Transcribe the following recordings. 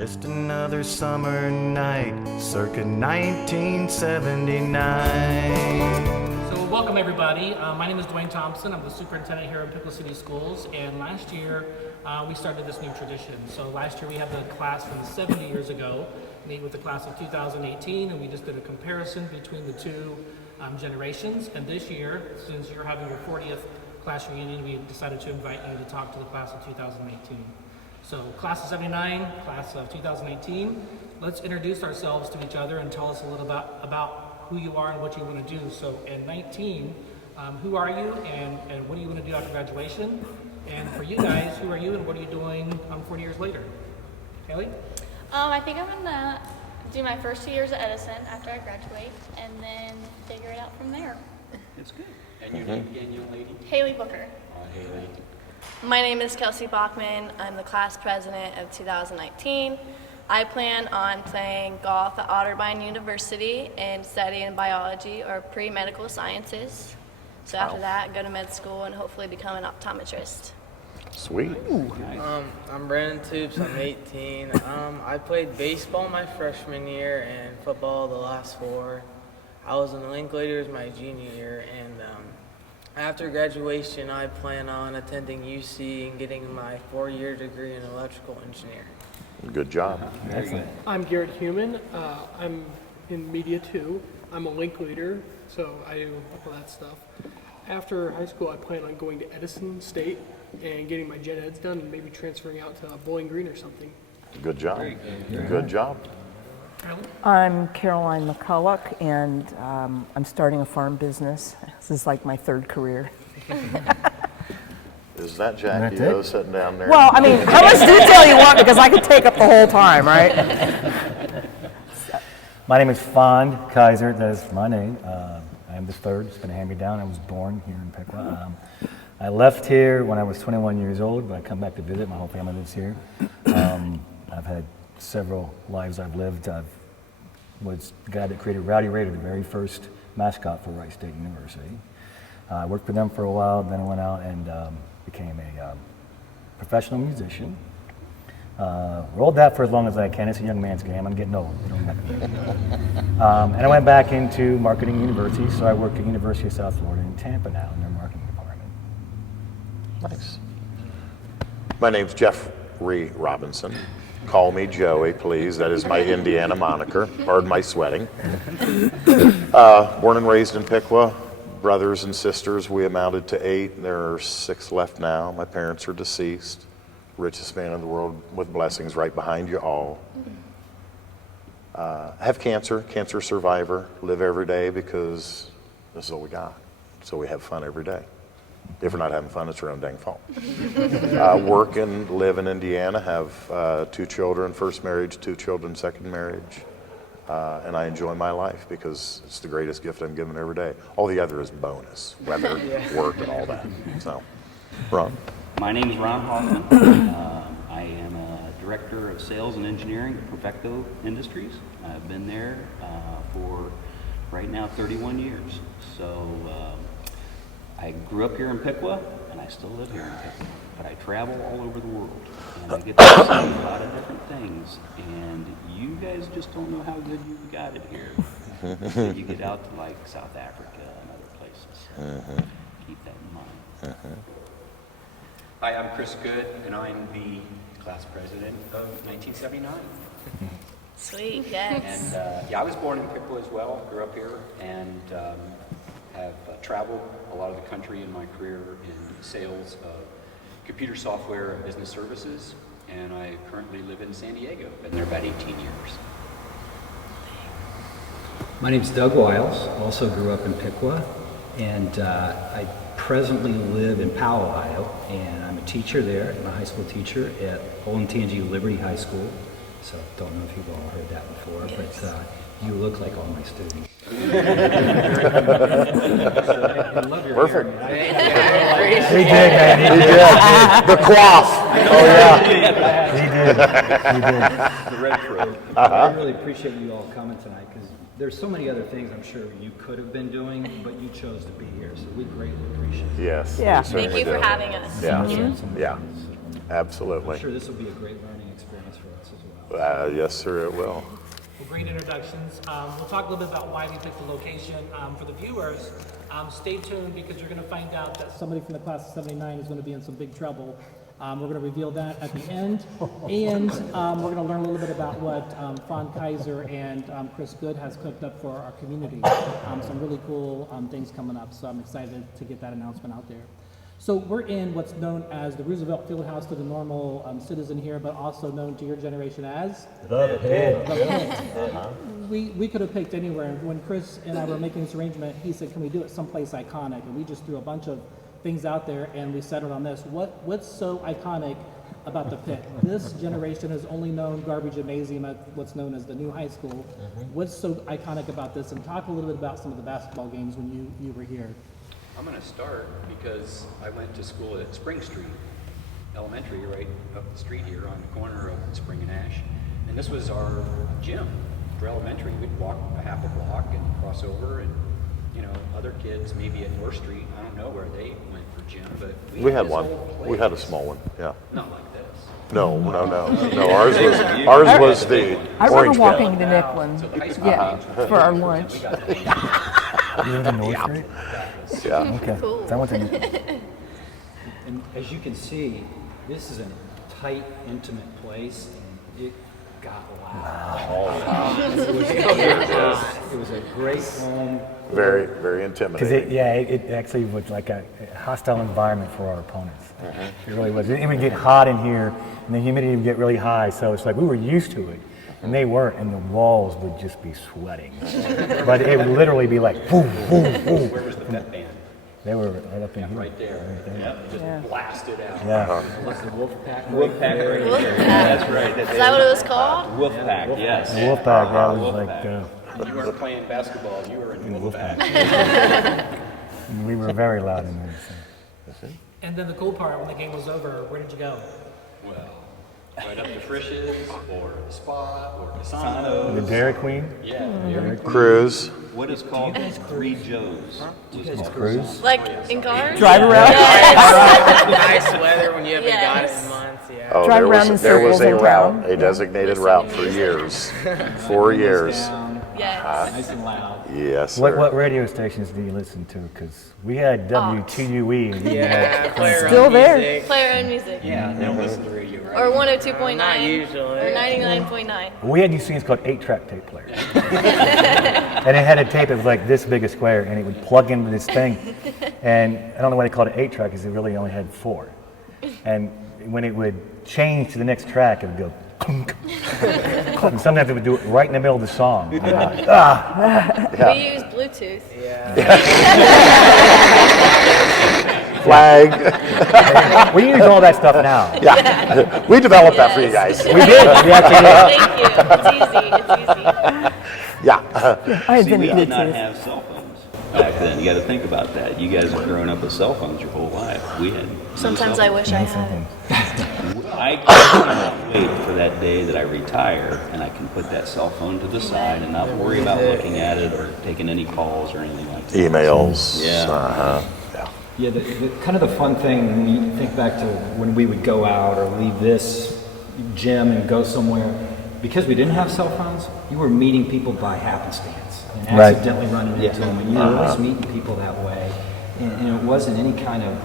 Just another summer night, circa 1979. So welcome everybody. My name is Dwayne Thompson. I'm the superintendent here at Pickle City Schools. And last year we started this new tradition. So last year we had the class from 70 years ago meet with the class of 2018, and we just did a comparison between the two generations. And this year, since you're having your 40th class reunion, we decided to invite you to talk to the class of 2018. So class of 79, class of 2018, let's introduce ourselves to each other and tell us a little about who you are and what you want to do. So in 19, who are you and what do you want to do after graduation? And for you guys, who are you and what are you doing 40 years later? Haley? I think I'm gonna do my first 2 years at Edison after I graduate and then figure it out from there. That's good. And your name again, young lady? Haley Booker. Haley. My name is Kelsey Bachman. I'm the class president of 2019. I plan on playing golf at Otterbein University and studying biology or pre-medical sciences. So after that, go to med school and hopefully become an optometrist. Sweet. I'm Brandon Toops. I'm 18. I played baseball my freshman year and football the last 4. I was in the Linklaters my junior year, and after graduation, I plan on attending UC and getting my 4-year degree in electrical engineering. Good job. Excellent. I'm Garrett Human. I'm in media too. I'm a link leader, so I do all that stuff. After high school, I plan on going to Edison State and getting my gen eds done and maybe transferring out to Bowling Green or something. Good job. Good job. I'm Caroline McCulloch, and I'm starting a farm business. This is like my 3rd career. Is that Jackie O sitting down there? Well, I mean, how much detail you want? Because I could take up the whole time, right? My name is Fond Kaiser. That's my name. I am the 3rd. It's been a hand-me-down. I was born here in Piqua. I left here when I was 21 years old, but I come back to visit. My whole family lives here. I've had several lives I've lived. I was the guy that created Rowdy Raider, the very first mascot for Wright State University. I worked for them for a while, then I went out and became a professional musician. Rolled that for as long as I can. It's a young man's game. I'm getting old. And I went back into marketing university, so I work at University of South Florida in Tampa now in their marketing department. Nice. My name's Jeffrey Robinson. Call me Joey, please. That is my Indiana moniker. Pardon my sweating. Born and raised in Piqua. Brothers and sisters, we amounted to 8. There are 6 left now. My parents are deceased. Richest man in the world with blessings right behind you all. Have cancer survivor. Live every day because this is all we got. So we have fun every day. If we're not having fun, it's your own dang fault. Work and live in Indiana, have 2 children, first marriage, 2 children, second marriage. And I enjoy my life because it's the greatest gift I'm given every day. All the other is bonus, weather, work, and all that. So, Ron. My name is Ron Hoffman. I am a director of sales and engineering at Perfecto Industries. I've been there for right now 31 years. So I grew up here in Piqua, and I still live here in Piqua. But I travel all over the world, and I get to see a lot of different things. And you guys just don't know how good you've got it here. Until you get out to like South Africa and other places. Keep that in mind. Hi, I'm Chris Good, and I'm the class president of 1979. Sweet, yes. And I was born in Piqua as well, grew up here, and have traveled a lot of the country in my career in sales of computer software and business services, and I currently live in San Diego. Been there about 18 years. My name's Doug Wiles, also grew up in Piqua, and I presently live in Powell, Ohio, and I'm a teacher there. I'm a high school teacher at Olentangy Liberty High School. So don't know if you've all heard that before, but you look like all my students. Perfect. He did, man. He did. The quaff. Oh, yeah. He did. The red throat. I really appreciate you all coming tonight because there's so many other things I'm sure you could have been doing, but you chose to be here, so we greatly appreciate it. Yes. Yeah. Thank you for having us. Yeah. Yeah. Absolutely. I'm sure this will be a great learning experience for us as well. Yes, sir, it will. Well, great introductions. We'll talk a little bit about why we picked the location. For the viewers, stay tuned because you're going to find out that somebody from the class of 79 is going to be in some big trouble. We're going to reveal that at the end. And we're going to learn a little bit about what Fawn Kaiser and Chris Good has cooked up for our community. Some really cool things coming up. So I'm excited to get that announcement out there. So we're in what's known as the Roosevelt Fieldhouse to the normal citizen here, but also known to your generation as? The Pit. The Pit. We could have picked anywhere. When Chris and I were making this arrangement, he said, can we do it someplace iconic? And we just threw a bunch of things out there and we settled on this. What's so iconic about the Pit? This generation has only known Garvey Gymnasium at what's known as the new high school. What's so iconic about this? And talk a little bit about some of the basketball games when you were here. I'm going to start because I went to school at Spring Street Elementary, right up the street here on the corner of Spring and Ash. And this was our gym for elementary. We'd walk a half a block and cross over, and you know, other kids maybe at North Street, I don't know where they went for gym, but We had this one. whole place. We had a small one, yeah. Not like this. No, ours was the I orange remember walking pit. to Nickland, So the high school yeah, games were for our huge, and lunch. we got You live in North Street? Yeah. Okay. Cool. So I went to And as you can see, this is a tight, intimate place, and it got loud. It was a great home. Very, very Because intimidating. it actually was like a hostile environment for our opponents. It really was. It would get hot in here, and the humidity would get really high. So it's like we were used to it, and they weren't, and the walls would just be sweating. But it would literally be like, boom, boom, boom. Where was the pep band? They were right up in here. Right there. Just Yeah. blasted out. Yeah. Wolfpack right here. That's right. Is that what it was called? Wolfpack, yes. The Wolfpack, that was Wolfpack. like, You weren't playing basketball, you were in Wolfpack. we were very loud in there. So. And then the cool part, when the game was over, where did you go? Well, right up to Frisch's, or the Spa, or Casano's. The Dairy Queen, Yeah, very Cruise. What is called Three Joes? Cruise. Like in cars? Drive around. Nice weather when you haven't got it Yes. in months, yeah. Oh, Drive there around in was a circles in route, town. a designated route for years. 4 years. Yes. Nice and loud. Yes, What sir. radio stations do you listen to? Because we had WTUE. And Yeah, play our Still own there. music. Play our own music. Yeah, they don't listen to radio, right? Or 102.9. Not usually. Or 99.9. We had these things called 8-track tape players. And it had a tape that was like this big a square, and it would plug into this thing. And I don't know why they called it 8-track, because it really only had 4. And when it would change to the next track, it would go clunk. And sometimes it would do it right in the middle of the song. We use Bluetooth. Flag. We use all that stuff now. Yeah. We developed that for you guys. We did. We actually did. Thank you. It's easy. It's easy. Yeah. I had See, been we to did not Bluetooth. have cell phones back then. You got to think about that. You guys have grown up with cell phones your whole life. We had. no Sometimes cell I wish I had. I cannot wait for that day that I retire and I can put that cell phone to the side and not worry about looking at it or taking any calls or anything like that. Emails. Yeah. Uh-huh. Yeah, the kind of the fun thing when you think back to when we would go out or leave this gym and go somewhere, because we didn't have cell phones, you were meeting people by happenstance and Right. accidentally running into them, and you were always meeting people that way, and it wasn't any kind of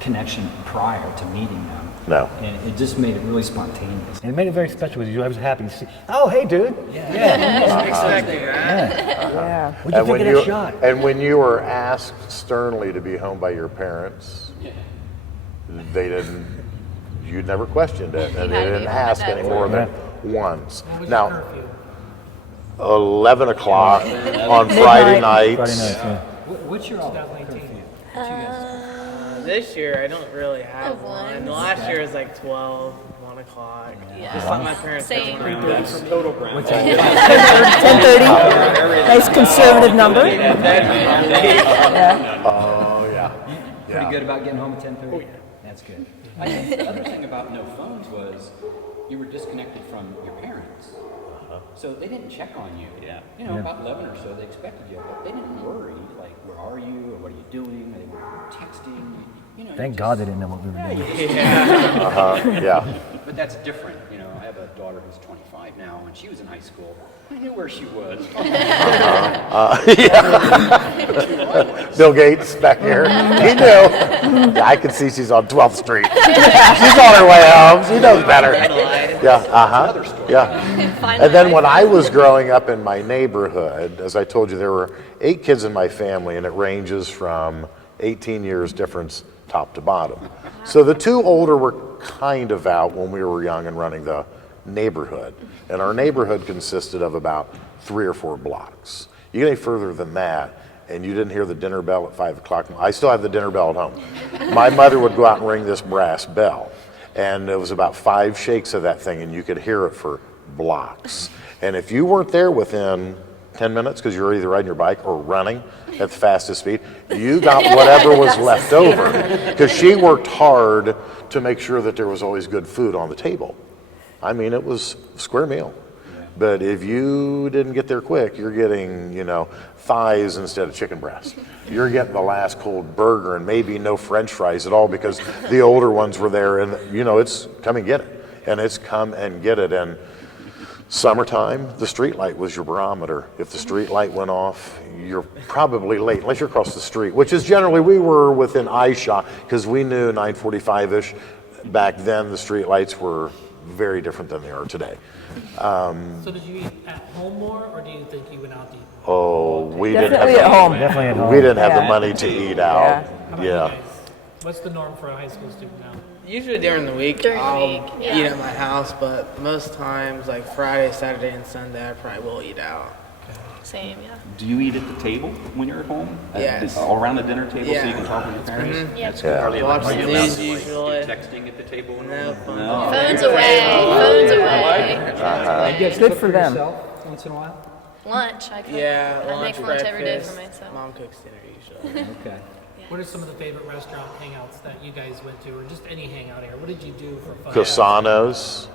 connection prior to meeting them. No. And it just made it really spontaneous. And it made it very special because I was happy to see, oh, hey, dude. Yeah. Expecting that. Yeah. Would you think of that shot? And when you were asked sternly to be home by your parents, they didn't, you never questioned it, and they had to be didn't home at ask that any more than once. What was your Now, curfew? 11 o'clock on Friday Midnight. nights. Friday nights, yeah. What's your 2018. This year, I don't really have Of one. ones. Last year was like 12, 1 o'clock. Yeah. Just let my parents pick Same. one around. That's total ground. 10:30. Nice conservative number. Yeah. Oh, yeah. pretty good about getting home at 10:30? Oh, yeah. That's good. I think the other thing about no phones was you were disconnected from your parents. So they didn't check on you. Yeah. You know, about 11 or so, they expected you, but they didn't worry, like, where are you, or what are you doing, or they weren't texting. You know, Thank God they didn't know what we were doing. Yeah. But that's different. You know, I have a daughter who's 25 now. When she was in high school, I knew where she was. Bill Gates back here. He knew. Yeah, I can see she's on 12th Street. She's on her way home. She knows better. Yeah, yeah. And then when I was growing up in my neighborhood, as I told you, there were 8 kids in my family, and it ranges from 18 years difference top to bottom. So the 2 older were kind of out when we were young and running the neighborhood. And our neighborhood consisted of about 3 or 4 blocks. You get any further than that, and you didn't hear the dinner bell at 5 o'clock. I still have the dinner bell at home. My mother would go out and ring this brass bell. And it was about 5 shakes of that thing, and you could hear it for blocks. And if you weren't there within 10 minutes, because you were either riding your bike or running at the fastest speed, you got whatever was left over. Because she worked hard to make sure that there was always good food on the table. I mean, it was a square meal. But if you didn't get there quick, you're getting, you know, thighs instead of chicken breast. You're getting the last cold burger and maybe no French fries at all because the older ones were there, and, you know, it's come and get it. And it's come and get it. And summertime, the street light was your barometer. If the street light went off, you're probably late, unless you're across the street, which is generally, we were within eye shot because we knew 9:45-ish. Back then, the street lights were very different than they are today. So did you eat at home more, or do you think you went out to eat? Oh, we Definitely didn't have at home. Definitely at home. We didn't have the Yeah. money to eat out. How about you Yeah. guys? What's the norm for a high school student now? Usually during the week, During the I'll week, yeah. eat at my house, but most times, like Friday, Saturday, and Sunday, I probably will eat out. Same, yeah. Do you eat at the table when you're at home? Yes. All around the dinner table so Yeah. you can talk with your parents? Yep. Yeah. Are they Watch are the you allowed news to, like, usually. do texting at the table? No, No. Phones away. Phones away. You guys Good cook for them. yourself once in a while? Lunch. I cook. Yeah, I lunch, make lunch every day for breakfast. myself. Mom cooks dinner usually. Okay. What are some of the favorite restaurant hangouts that you guys went to, or just any hangout here? What did you do for fun? Casanos.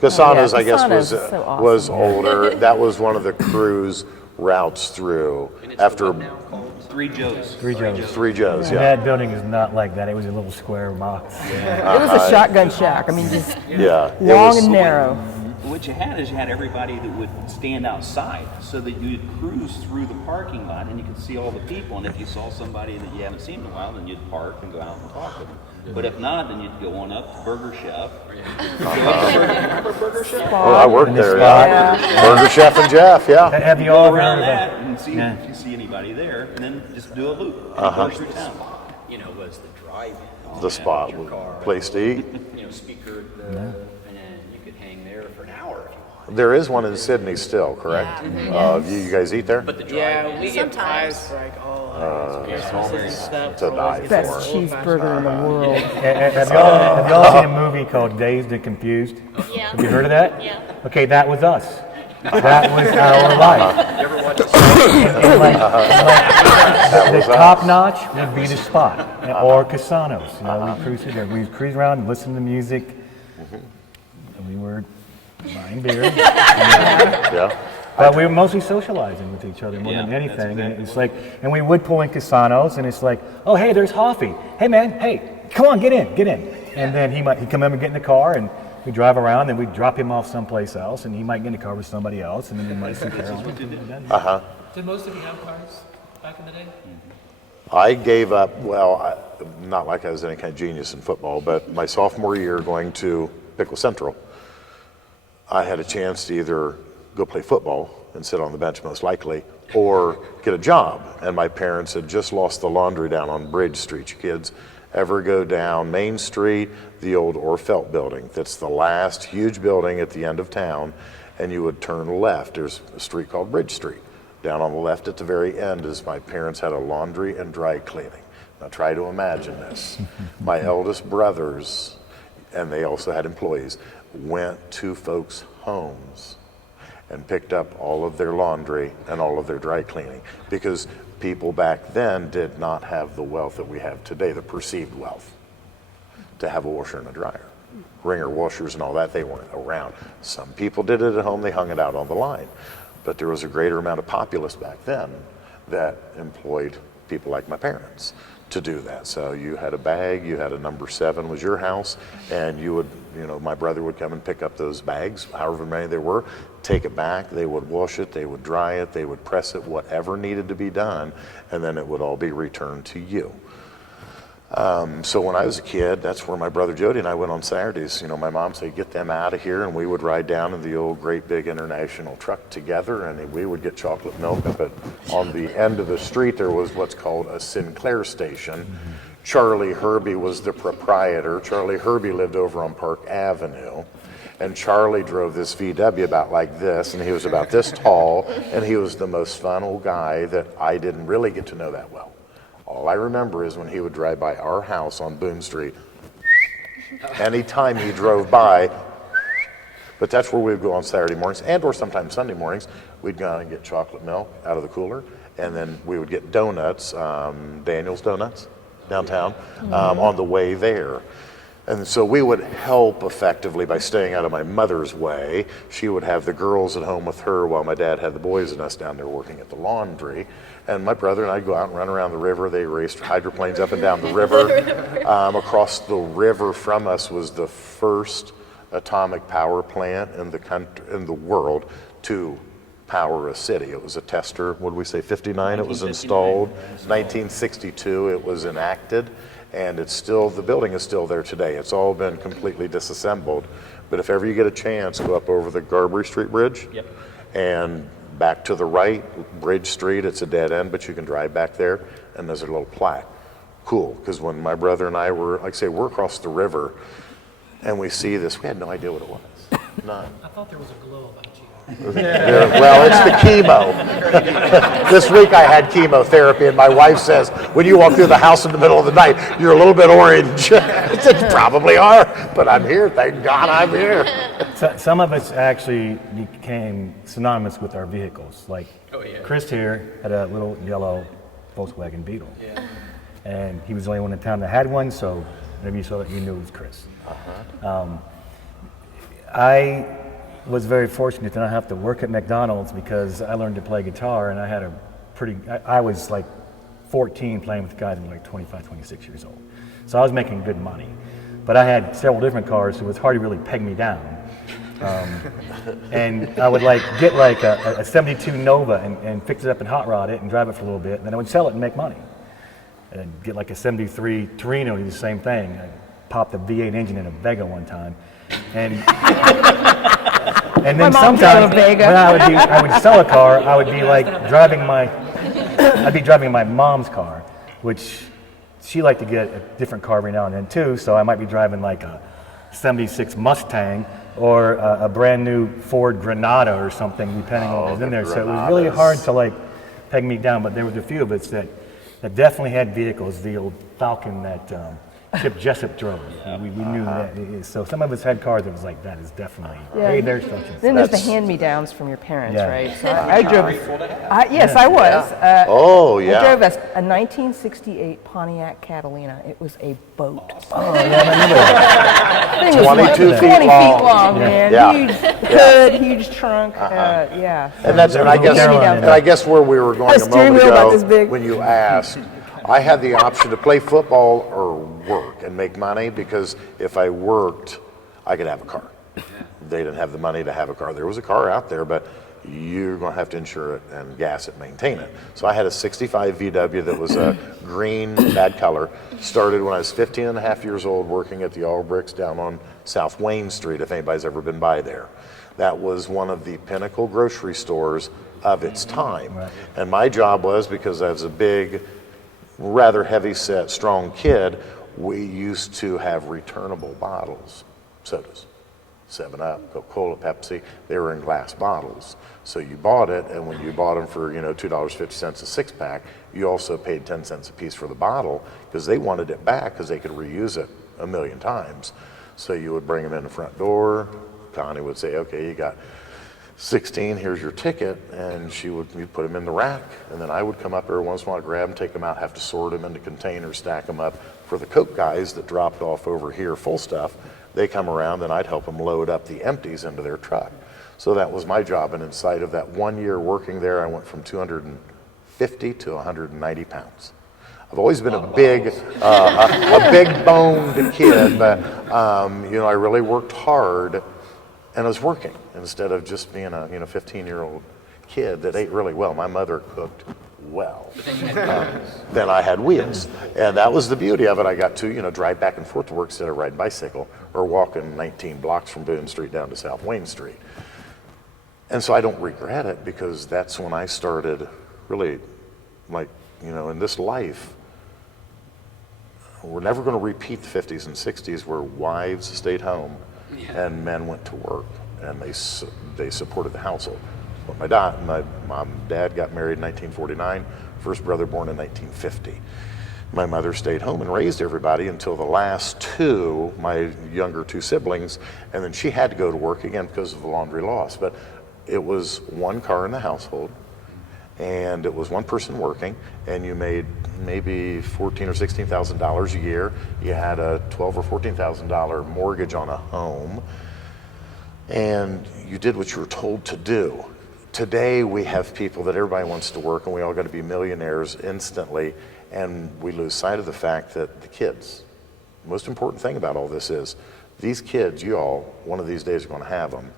Casanos, I guess, Casanos was is so awesome. was older. That was one of the cruise routes through And it's after what now called? Three Joes. Three Joes. Three Joes. And Yeah. that building is not like that. It was a little square box. It was a shotgun shack. I mean, just Yeah. It long was- and narrow. What you had is you had everybody that would stand outside so that you'd cruise through the parking lot and you could see all the people. And if you saw somebody that you haven't seen in a while, then you'd park and go out and talk with them. But if not, then you'd go on up to Burger Chef. Remember Burger Chef? Oh, I worked there. Yeah. Yeah. Burger Chef and Jeff. Yeah. Have you Go all ever around heard of that it? and see Yeah. if you see anybody there, and then just do a loop. Push through town. You know, was the drive-in. The spot, Your car, place to eat. you know, speaker, and then you could hang there for an hour if you wanted. There is one in Sydney still, correct? You guys eat there? But the Yeah, drive-in. we get Sometimes. pies for like all Christmas and stuff. to We'll always die get Best for. cheeseburger in the world. Have y'all seen a movie called Dazed and Confused? Yeah. Have you heard of that? Yeah. Okay, that was us. That was our life. You ever watch a The top notch would be the spot, or Casanos. You know, we cruise around and listen to music. And we were buying beer. Yeah. But we were mostly socializing with each other more Yeah, than that's anything. exactly And it's like, and we would pull in Casanos, and it's like, oh hey, there's Hoffy. Hey man, hey, come on, get in. And then he'd come in and get in the car, and we'd drive around, and we'd drop him off someplace else, and he might get in the car with somebody else, and then we might see Caroline. Did most of you have cars back in the day? I gave up, not like I was any kind of genius in football, but my sophomore year going to Pickle Central, I had a chance to either go play football and sit on the bench most likely, or get a job. And my parents had just lost the laundry down on Bridge Street. You kids ever go down Main Street, the old Orfelt building, that's the last huge building at the end of town, and you would turn left. There's a street called Bridge Street. Down on the left at the very end is my parents had a laundry and dry cleaning. Now try to imagine this. My eldest brothers, and they also had employees, went to folks' homes and picked up all of their laundry and all of their dry cleaning, because people back then did not have the wealth that we have today, the perceived wealth, to have a washer and a dryer. Wringer washers and all that, they weren't around. Some people did it at home, they hung it out on the line. But there was a greater amount of populace back then that employed people like my parents to do that. So you had a bag, you had a number 7 was your house, and you would, my brother would come and pick up those bags, however many there were, take it back, they would wash it, they would dry it, they would press it, whatever needed to be done, and then it would all be returned to you. So when I was a kid, that's where my brother Jody and I went on Saturdays. My mom would say, get them out of here, and we would ride down in the old great big international truck together, and we would get chocolate milk up on the end of the street. There was what's called a Sinclair station. Charlie Herbie was the proprietor. Charlie Herbie lived over on Park Avenue, and Charlie drove this VW about like this, and he was about this tall, and he was the most fun old guy that I didn't really get to know that well. All I remember is when he would drive by our house on Boone Street. Anytime he drove by, but that's where we would go on Saturday mornings and or sometimes Sunday mornings. We'd go and get chocolate milk out of the cooler, and then we would get donuts, Daniel's Donuts downtown, on the way there. And so we would help effectively by staying out of my mother's way. She would have the girls at home with her while my dad had the boys and us down there working at the laundry. And my brother and I'd go out and run around the river. They raced hydroplanes up and down the river. Across the river from us was the first atomic power plant in the world to power a city. It was a tester, what did we say, 59 it was installed. 1962 it was enacted. And the building is still there today. It's all been completely disassembled. But if ever you get a chance, go up over the Garbury Street Bridge. Yep. And back to the right, Bridge Street, it's a dead end, but you can drive back there, and there's a little plaque. Cool, because when my brother and I were, like I say, we're across the river, and we see this, we had no idea what it was. None. I thought there was a glow about you. Well, it's the chemo. This week I had chemotherapy, and my wife says, when you walk through the house in the middle of the night, you're a little bit orange. I said, probably are, but I'm here. Thank God I'm here. So, some of us actually became synonymous with our vehicles. Like Chris here had a little yellow Volkswagen Beetle. Yeah. And he was the only one in town that had one, so whenever you saw it, you knew it was Chris. I was very fortunate to not have to work at McDonald's because I learned to play guitar, and I had I was like 14 playing with guys who were like 25, 26 years old. So I was making good money. But I had several different cars, so it was hard to really peg me down. And I would get a 72 Nova and fix it up and hot rod it and drive it for a little bit, and then I would sell it and make money. And I'd get like a 73 Torino, do the same thing. I popped the V8 engine in a Vega one time. And then sometimes when I would sell a car, I would be driving my mom's car, which she liked to get a different car every now and then too. So I might be driving like a 76 Mustang or a brand new Ford Granada or something, depending on what was in there. So it was really hard to peg me down. But there was a few of us that definitely had vehicles. The old Falcon that Chip Jessup drove. Yeah. We knew that. So some of us had cars that was like, that is definitely, hey, there's such and such. Then there's the hand-me-downs from your parents, right? So Yeah. I drove. Yes, I was. I drove a 1968 Pontiac Catalina. It was a boat. Oh, yeah, I remember that. It was 22 like feet 20 long. feet long, man. Yeah. Huge hood, huge trunk. Yeah. And I guess where we were going a moment ago, when you asked, I had the option to play football or work and make money, because if I worked, I could have a car. They didn't have the money to have a car. There was a car out there, but you're going to have to insure it and gas it, maintain it. So I had a 65 VW that was a green, bad color. Started when I was 15 and a half years old working at the All Bricks down on South Wayne Street, if anybody's ever been by there. That was one of the pinnacle grocery stores of its time. Right. And my job was, because I was a big, rather heavy-set, strong kid, we used to have returnable bottles, sodas. 7-Up, Coca-Cola, Pepsi, they were in glass bottles. So you bought it, and when you bought them for $2.50 a six-pack, you also paid 10 cents a piece for the bottle, because they wanted it back because they could reuse it a million times. So you would bring them in the front door. Connie would say, okay, you got 16, here's your ticket, and you'd put them in the rack, and then I would come up every once in a while, grab them, take them out, have to sort them into containers, stack them up. For the Coke guys that dropped off over here full stuff, they come around, and I'd help them load up the empties into their truck. So that was my job, and inside of that 1 year working there, I went from 250 to 190 pounds. I've always been a big boned kid, but I really worked hard, and I was working instead of just being a 15-year-old kid that ate really well. My mother cooked well. Then I had wheels, and that was the beauty of it. I got to drive back and forth to work instead of riding bicycle or walking 19 blocks from Boone Street down to South Wayne Street. And so I don't regret it, because that's when I started really, in this life, we're never going to repeat the 50s and 60s where wives stayed home and men went to work, and they supported the household. But my mom and dad got married in 1949, first brother born in 1950. My mother stayed home and raised everybody until the last two, my younger two siblings, and then she had to go to work again because of the laundry loss. But it was one car in the household, and it was one person working, and you made maybe $14,000 or $16,000 a year. You had a $12,000 or $14,000 mortgage on a home, and you did what you were told to do. Today we have people that everybody wants to work, and we all got to be millionaires instantly, and we lose sight of the fact that the kids, the most important thing about all this is these kids, you all, one of these days are going to have them,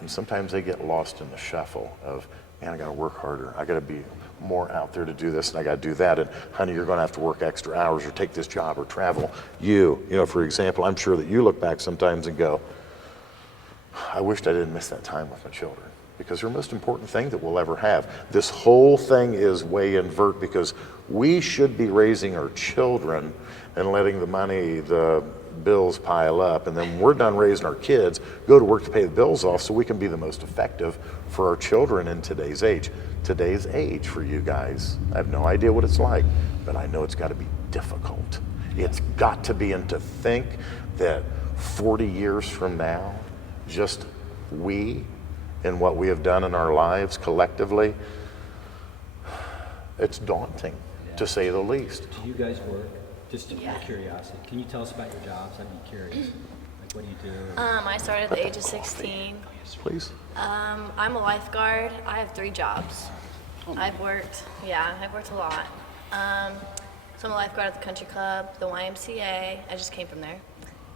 and sometimes they get lost in the shuffle of, man, I got to work harder. I got to be more out there to do this, and I got to do that. And honey, you're going to have to work extra hours or take this job or travel. For example, I'm sure that you look back sometimes and go, I wished I didn't miss that time with my children, because they're the most important thing that we'll ever have. This whole thing is way invert, because we should be raising our children and letting the bills pile up, and then we're done raising our kids, go to work to pay the bills off so we can be the most effective for our children in today's age. Today's age for you guys, I have no idea what it's like, but I know it's got to be difficult. It's got to be, and to think that 40 years from now, just we and what we have done in our lives collectively, it's daunting, to say the least. Do you guys work? Just out of curiosity, can you tell us about your jobs? I'd be curious. Like, what do you do? I started at the age of 16. Please. I'm a lifeguard. I have 3 jobs. I've worked a lot. So I'm a lifeguard at the country club, the YMCA. I just came from there.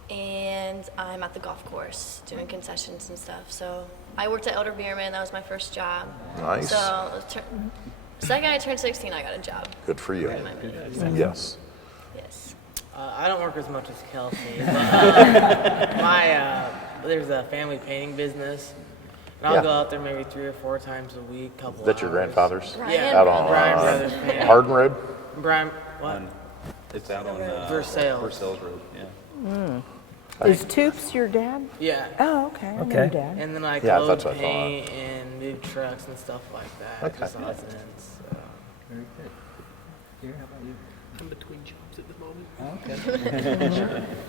And I'm at the golf course doing concessions and stuff. So I worked at Elder Beerman. That was my first job. Nice. So second I turned 16, I got a job. Good for you. Yes. Yes. I don't work as much as Kelsey, but there's a family painting business, and I'll go out there maybe 3 or 4 times a week, couple That's your hours. grandfather's? Brian? Out on Brian Brothers Painting. Hardin Road? Brian, what? It's out on Versailles. Versailles Road, yeah. Is Toops your dad? Yeah. Oh, okay. I know Okay. your dad. And then I Yeah, clothe, that's what I thought. paint, and move trucks and stuff like that. Okay. Just odds and ends, so. Very good. Here, how about you? I'm between jobs at the moment. Okay.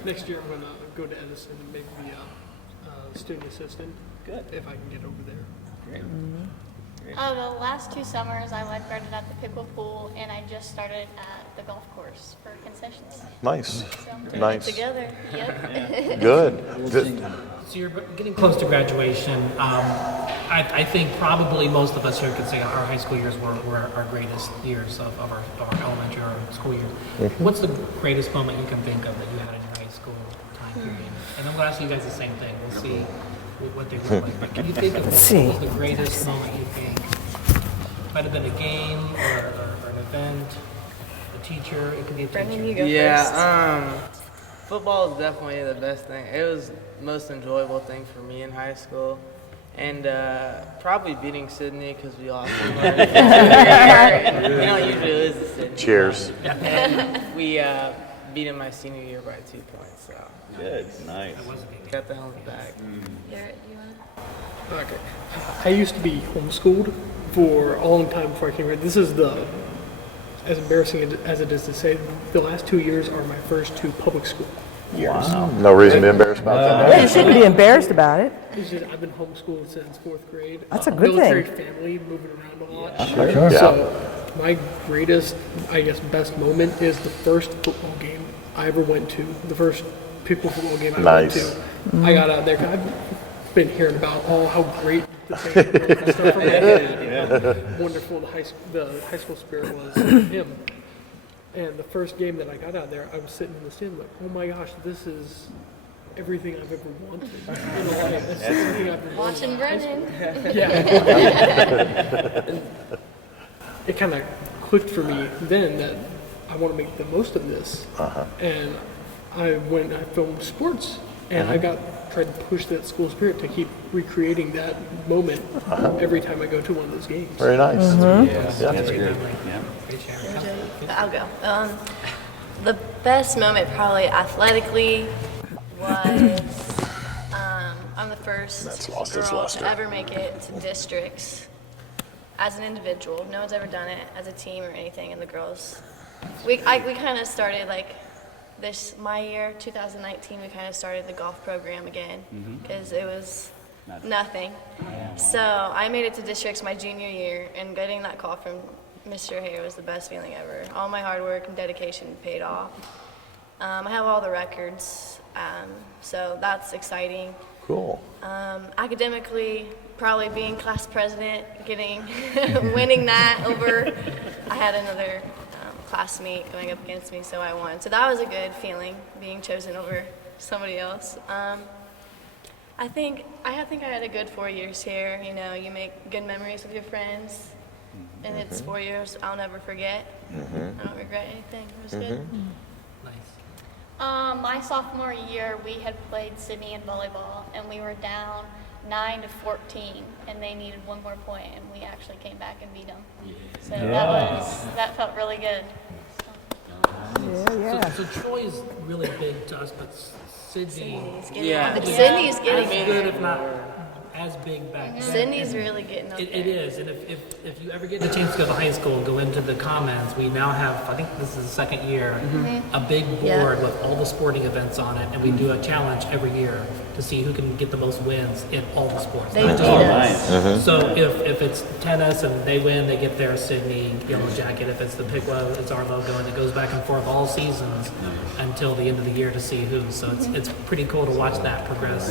Next year I'm going to go to Edison and maybe be a student assistant. Good. If I can get over there. Great. The last 2 summers I lifeguarded at the Pickle Pool, and I just started at the golf course for concessions. Nice. So Nice. together, yep. Good. So you're getting close to graduation. I think probably most of us here could say our high school years were our greatest years of our elementary or school years. What's the greatest moment you can think of that you had in your high school time period? And then we'll ask you guys the same thing. We'll see what they look like. But can you think of what was the greatest moment you think? Might have been a game or an event, a teacher. It could be a teacher. Brendan, you go first. Yeah, football is definitely the best thing. It was the most enjoyable thing for me in high school. And probably beating Sydney because we lost. We don't usually lose to Sydney. Cheers. And we beat him my senior year by 2 points. So Good, nice. got the helmet back. Garrett, you want? Okay. I used to be homeschooled for a long time before I came here. This is as embarrassing as it is to say, the last 2 years are my first 2 public school years. No reason to be embarrassed about that. Yeah, you shouldn't be embarrassed about it. It's just, I've been homeschooled since 4th grade. That's a good military thing. family, moving around a lot. Sure. So my greatest, I guess, best moment is the first football game I ever went to. The first pickle football game I went Nice. to. I got out there. I've been hearing about how great the thing and stuff from my dad. Wonderful the high school spirit was. Him. And the first game that I got out there, I was sitting in the stand like, oh my gosh, this is everything I've ever wanted in life. This is everything I've been Watching Brennan. Yeah. It kind of clicked for me then that I want to make the most of this. And I filmed sports, and I tried to push that school spirit to keep recreating that moment every time I go to one of those games. Very nice. That's good. Yeah. I'll go. The best moment probably athletically was I'm the first girl to ever make it to districts as an individual. No one's ever done it as a team or anything, and the girls. We kind of started like my year, 2019, we kind of started the golf program again because it was nothing. So I made it to districts my junior year, and getting that call from Mr. Hare was the best feeling ever. All my hard work and dedication paid off. I have all the records, so that's exciting. Cool. Academically, probably being class president, winning that over, I had another classmate going up against me, so I won. So that was a good feeling, being chosen over somebody else. I think I had a good 4 years here. You know, you make good memories with your friends, and it's 4 years I'll never forget. I don't regret anything. It was good. Nice. My sophomore year, we had played Sydney in volleyball, and we were down 9-14, and they needed one more point, and we actually came back and beat them. So that felt really good. So Troy is really big to us, but Sydney's Sydney's getting as good, if not as big back then. Sydney's really getting up there. It is, and if you ever get the chance to go to high school and go into the commons, we now have, I think this is the second year, a big board with all the sporting events on it, and we do a challenge every year to see who can get the most wins in all the sports. They beat us. So if it's tennis and they win, they get their Sydney yellow jacket. If it's the Piqua, it's our logo, and it goes back and forth all seasons until the end of the year to see who. So it's pretty cool to watch that progress.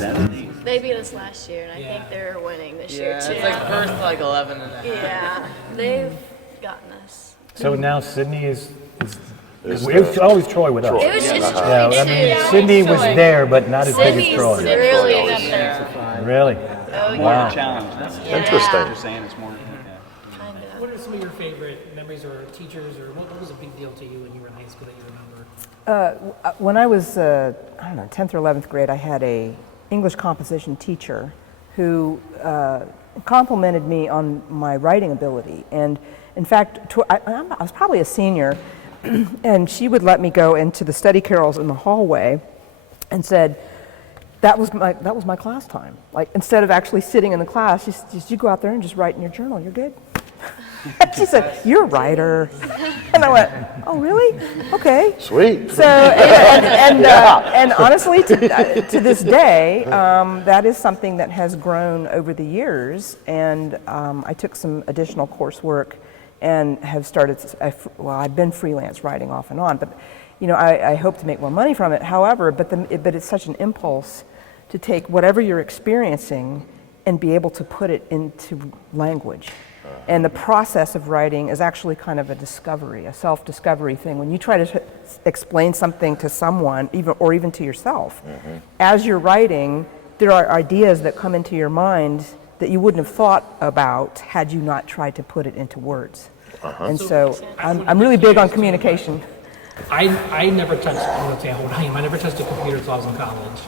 They beat us last year, and I think they're winning this year too. It's like first 11 and a half. Yeah, they've gotten us. So now Sydney is it was always Troy with us. It was just Yeah, I mean, Sydney was there, but not as big as Sydney's Troy. really up there. Really? Oh, More yeah. of a challenge. That's Interesting. You're saying it's more. What are some of your favorite memories or teachers, or what was a big deal to you when you were in high school that you remember? When I was, 10th or 11th grade, I had a English composition teacher who complimented me on my writing ability. And in fact, I was probably a senior, and she would let me go into the study carrels in the hallway and said, that was my class time. Like, instead of actually sitting in the class, you go out there and just write in your journal, you're good. She said, you're a writer. And I went, oh, really? Okay. Sweet. So, and honestly, to this day, that is something that has grown over the years. And I took some additional coursework and have started, I've been freelance writing off and on, but I hope to make more money from it. However, but it's such an impulse to take whatever you're experiencing and be able to put it into language. And the process of writing is actually kind of a discovery, a self-discovery thing. When you try to explain something to someone, even to yourself, as you're writing, there are ideas that come into your mind that you wouldn't have thought about had you not tried to put it into words. And so I'm really big on communication. I never touched, I'm going to say how old I am, I never touched a computer until I was in college.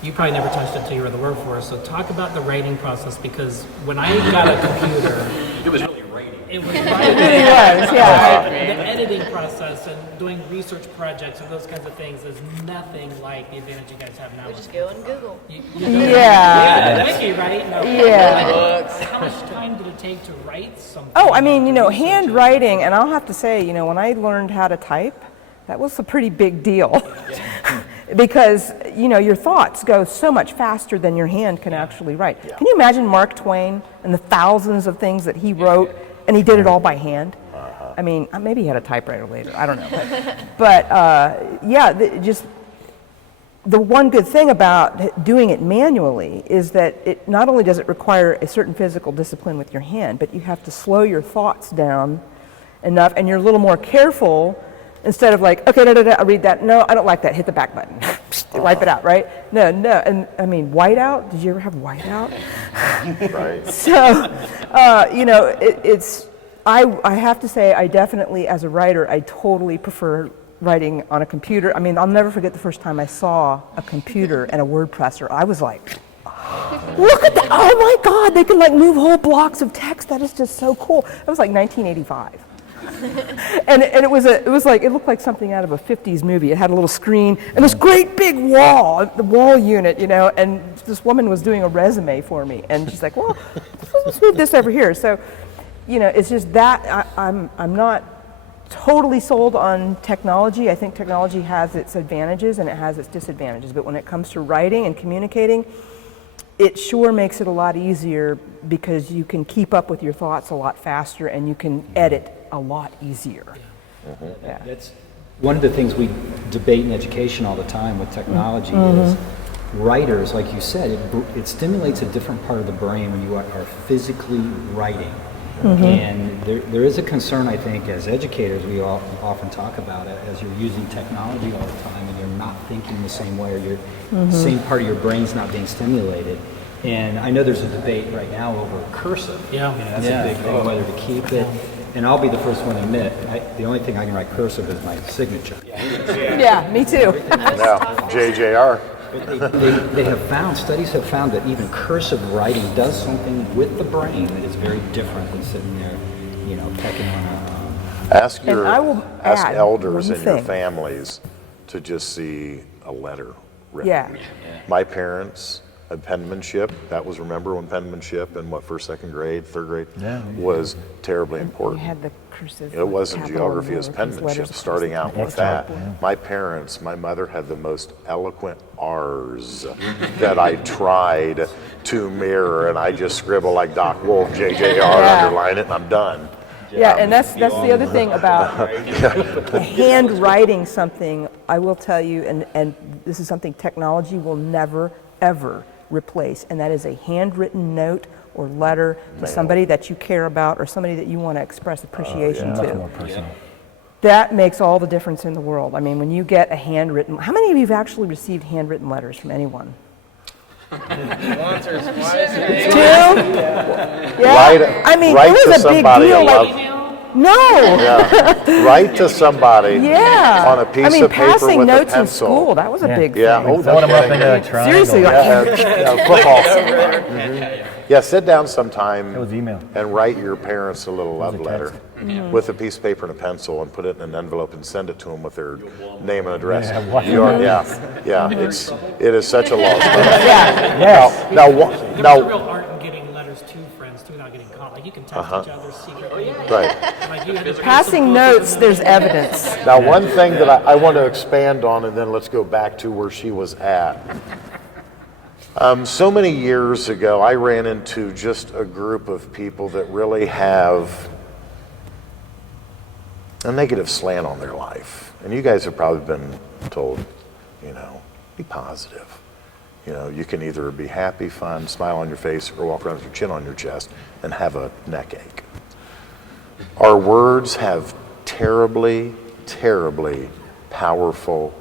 You probably never touched it until you were in the workforce. So talk about the writing process, because when I got a computer, It was really writing. it was It really was, yeah. the editing process and doing research projects and those kinds of things is nothing like the advantage you guys have now. We just go and Google. Yeah. Wiki, right? No. Yeah. How much time did it take to write something? Oh, I mean, handwriting, and I'll have to say, when I learned how to type, that was a pretty big deal. Because, your thoughts go so much faster than your hand can actually write. Can you imagine Mark Twain and the thousands of things that he wrote, and he did it all by hand? I mean, maybe he had a typewriter later, I don't know. But the one good thing about doing it manually is that it not only does it require a certain physical discipline with your hand, but you have to slow your thoughts down enough, and you're a little more careful Instead of like, okay, I'll read that. No, I don't like that. Hit the back button. Wipe it out, right? No. And I mean, whiteout. Did you ever have whiteout? Right. So, I have to say, I definitely, as a writer, I totally prefer writing on a computer. I mean, I'll never forget the first time I saw a computer and a word processor. I was like, look at that! Oh my God, they can like move whole blocks of text. That is just so cool. That was like 1985. and it looked like something out of a 50s movie. It had a little screen and this great big wall, the wall unit, and this woman was doing a resume for me, and she's like, well, let's move this over here. So, it's just that I'm not totally sold on technology. I think technology has its advantages and it has its disadvantages, but when it comes to writing and communicating, it sure makes it a lot easier because you can keep up with your thoughts a lot faster and you can edit a lot easier. Yeah. That's one of the things we debate in education all the time with technology is writers, like you said, it stimulates a different part of the brain when you are physically writing. And there is a concern, I think, as educators, we all often talk about it, as you're using technology all the time and you're not thinking the same way, or your same part of your brain's not being stimulated. And I know there's a debate right now over cursive. Yeah. That's a big thing, whether to keep it. And I'll be the first one to admit, the only thing I can write cursive is my signature. Yeah, me too. Now, JJR. They have found, studies have found that even cursive writing does something with the brain that is very different than sitting there, pecking on a... Ask I will add elders one in your thing. families to just see a letter written. Yeah. My parents had penmanship. That was, remember when penmanship in first, second grade, third grade was terribly You important. had the cursive. It wasn't capital and geography, it was lowercase penmanship, letters, starting out with extra. that. My parents, my mother had the most eloquent R's that I tried to mirror, and I just scribble like Doc Wolf, JJR, underline it, and I'm done. Yeah, and that's the other thing about handwriting something, I will tell you, and this is something technology will never, ever replace, and that is a handwritten note or letter to somebody that you care about or somebody that you want to express appreciation Much to. more personal. That makes all the difference in the world. I mean, when you get a handwritten, how many of you have actually received handwritten letters from anyone? Once or twice. Two? Yeah. I mean, write it was to a big somebody deal. a Like, no. Yeah. Write to somebody Yeah. on a piece I mean, of paper passing with a notes in pencil. school, that was a big Yeah. thing. Oh, Throwing them no up into kidding. a triangle. Seriously, like, Football. Yeah, sit down sometime That was email. and write your parents a little love a letter with a piece of paper and a pencil and put it in an envelope and send it to them with their name and address. Yeah, what- It is such a loss. Yes. Now, There's real art in getting letters to friends too, without getting caught. Like you can text each other secretly. right. Like you had to passing notes, there's evidence. Now, one thing that I want to expand on, and then let's go back to where she was at. So many years ago, I ran into just a group of people that really have a negative slant on their life. And you guys have probably been told, be positive. You can either be happy, fun, smile on your face, or walk around with your chin on your chest and have a neck ache. Our words have terribly, terribly powerful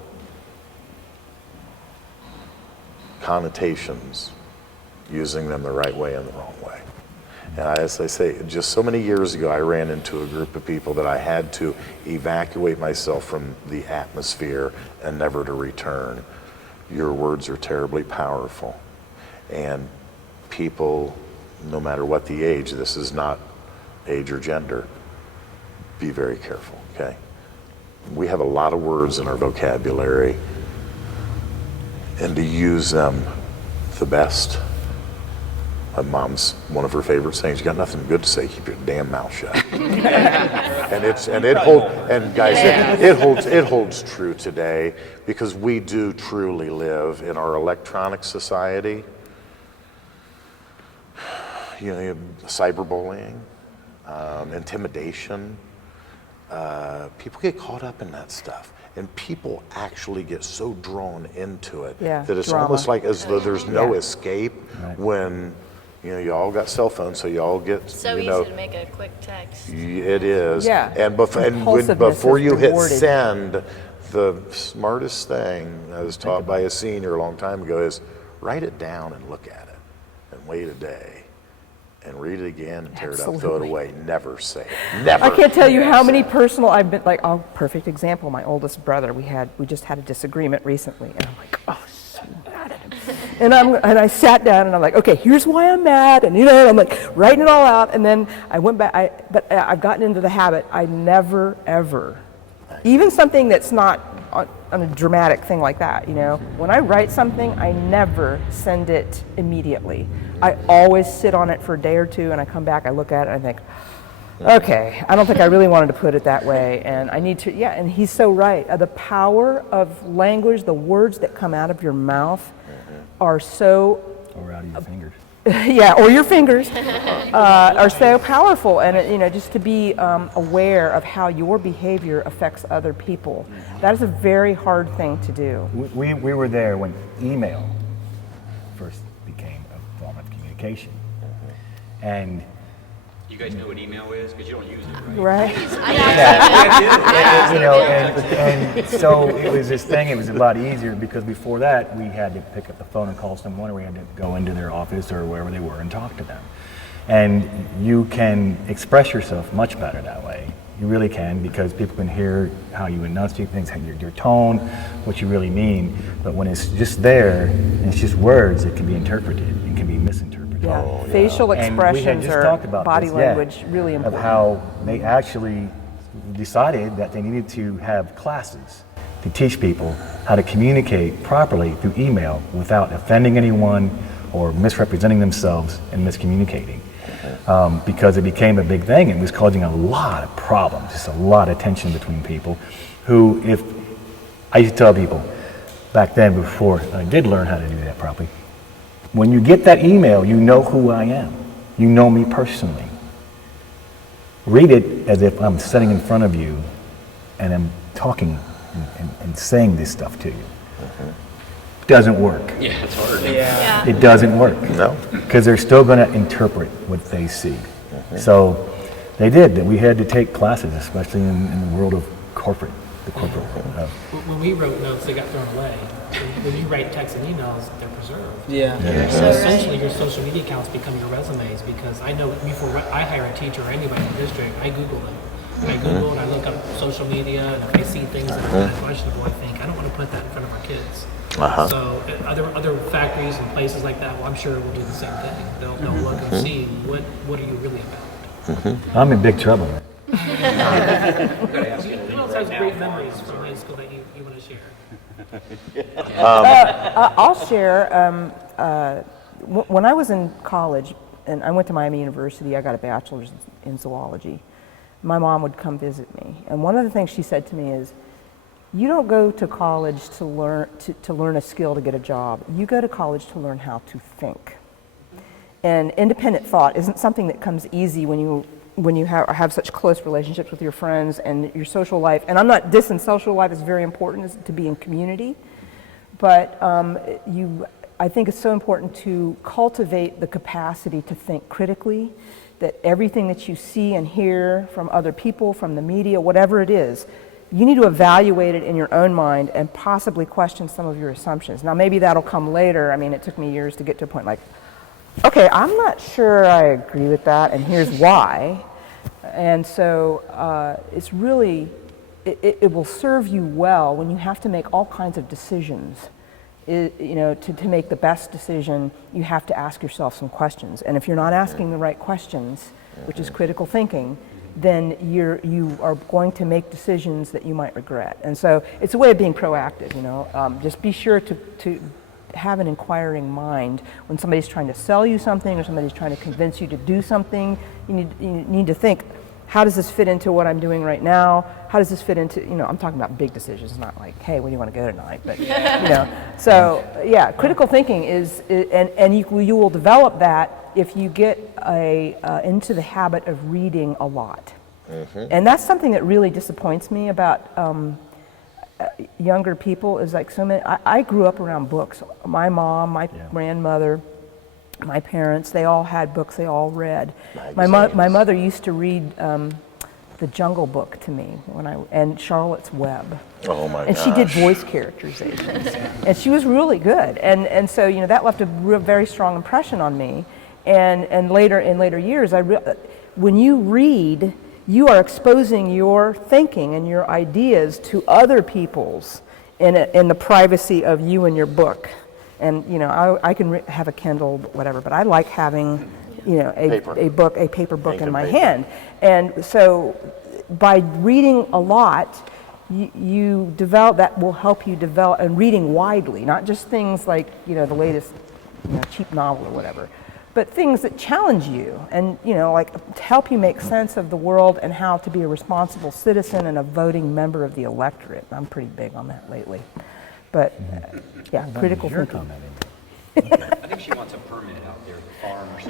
connotations, using them the right way and the wrong way. And as I say, just so many years ago, I ran into a group of people that I had to evacuate myself from the atmosphere and never to return. Your words are terribly powerful. And people, no matter what the age, this is not age or gender, be very careful, okay? We have a lot of words in our vocabulary, and to use them the best. Mom's, one of her favorite sayings, you got nothing good to say, keep your damn mouth shut. it holds true today, because we do truly live in our electronic society. You have cyberbullying, intimidation. People get caught up in that stuff. And people actually get so drawn into it that it's drama. almost like as though there's no escape when, You know, you all got cell phones, so you all get, So you easy know, to make a quick text. it is. Yeah. And Impulsiveness before is you hit rewarded. send, the smartest thing I was taught by a senior a long time ago is write it down and look at it and wait a day and read it again and tear it up, throw it Absolutely. away. Never say it. Never. I can't tell you how many personal I've been like. Oh, perfect example. My oldest brother. We just had a disagreement recently, and I'm like, oh, so mad at him. And I sat down and I'm like, okay, here's why I'm mad, and I'm like writing it all out. And then I went back. But I've gotten into the habit. I never ever, even something that's not on a dramatic thing like that. When I write something, I never send it immediately. I always sit on it for a day or two, and I come back, I look at it, and I think, okay, I don't think I really wanted to put it that way, and I need to, and he's so right. The power of language, the words that come out of your mouth are so, Or out of your fingers. or your fingers, are so powerful, and just to be aware of how your behavior affects other people. That is a very hard thing to do. We were there when email first became a form of communication. And You guys know what email is? Because you don't use it, right? Right? and so it was this thing, it was a lot easier because before that we had to pick up the phone and call someone, or we had to go into their office or wherever they were and talk to them. And you can express yourself much better that way. You really can, because people can hear how you enunciate things, how your tone, what you really mean. But when it's just there, and it's just words, it can be interpreted and can be misinterpreted. Yeah. Facial And we had expressions just or talked about body this, language really of important. how they actually decided that they needed to have classes to teach people how to communicate properly through email without offending anyone or misrepresenting themselves and miscommunicating. Because it became a big thing and was causing a lot of problems, just a lot of tension between people who, if I used to tell people back then before I did learn how to do that properly, when you get that email, you know who I am. You know me personally. Read it as if I'm sitting in front of you and I'm talking and saying this stuff to you. Doesn't work. Yeah, it's hard. Yeah. It doesn't work. No. Because they're still going to interpret what they see. So they did. We had to take classes, especially in the world of the corporate. When we wrote notes, they got thrown away. When you write texts and emails, they're preserved. Yeah. So essentially, your social media accounts become your resumes, because I know before I hire a teacher or anybody in the district, I Google them. And I Google and I look up social media, and if I see things that are kind of questionable, I think, I don't want to put that in front of our kids. So other factories and places like that, well, I'm sure will do the same thing. They'll look and see what are you really about. I'm in big trouble. Who else has great memories from high school that you want to share? I'll share. When I was in college, and I went to Miami University, I got a bachelor's in zoology. My mom would come visit me, and one of the things she said to me is, "You don't go to college to learn a skill to get a job. You go to college to learn how to think." And independent thought isn't something that comes easy when you have such close relationships with your friends and your social life. And I'm not dissing social life is very important, is to be in community, but I think it's so important to cultivate the capacity to think critically, that everything that you see and hear from other people, from the media, whatever it is, you need to evaluate it in your own mind and possibly question some of your assumptions. Now, maybe that'll come later. I mean, it took me years to get to a point like, okay, I'm not sure I agree with that, and here's why. And so it's really, it will serve you well when you have to make all kinds of decisions. To make the best decision, you have to ask yourself some questions. And if you're not asking the right questions, which is critical thinking, then you are going to make decisions that you might regret. And so it's a way of being proactive, just be sure to have an inquiring mind. When somebody's trying to sell you something or somebody's trying to convince you to do something, you need to think, how does this fit into what I'm doing right now? How does this fit into, I'm talking about big decisions, not like, hey, where do you want to go tonight? But, so yeah, critical thinking is, and you will develop that if you get into the habit of reading a lot. And that's something that really disappoints me about younger people, is like so many, I grew up around books. My mom, my grandmother, my parents, they all had books they all read. My mother used to read The Jungle Book to me and Charlotte's Web. Oh my And gosh. she did voice characterizations. And she was really good. And so, that left a very strong impression on me. And in later years, when you read, you are exposing your thinking and your ideas to other people's in the privacy of you and your book. And I can have a Kindle, whatever, but I like having a paper book Ink in and my paper. hand. And so by reading a lot, you develop, that will help you develop, and reading widely, not just things like, the latest, cheap novel or whatever, but things that challenge you and, like to help you make sense of the world and how to be a responsible citizen and a voting member of the electorate. I'm pretty big on that lately. But, critical You're thinking. commenting. I think she wants a permit out there at the farm or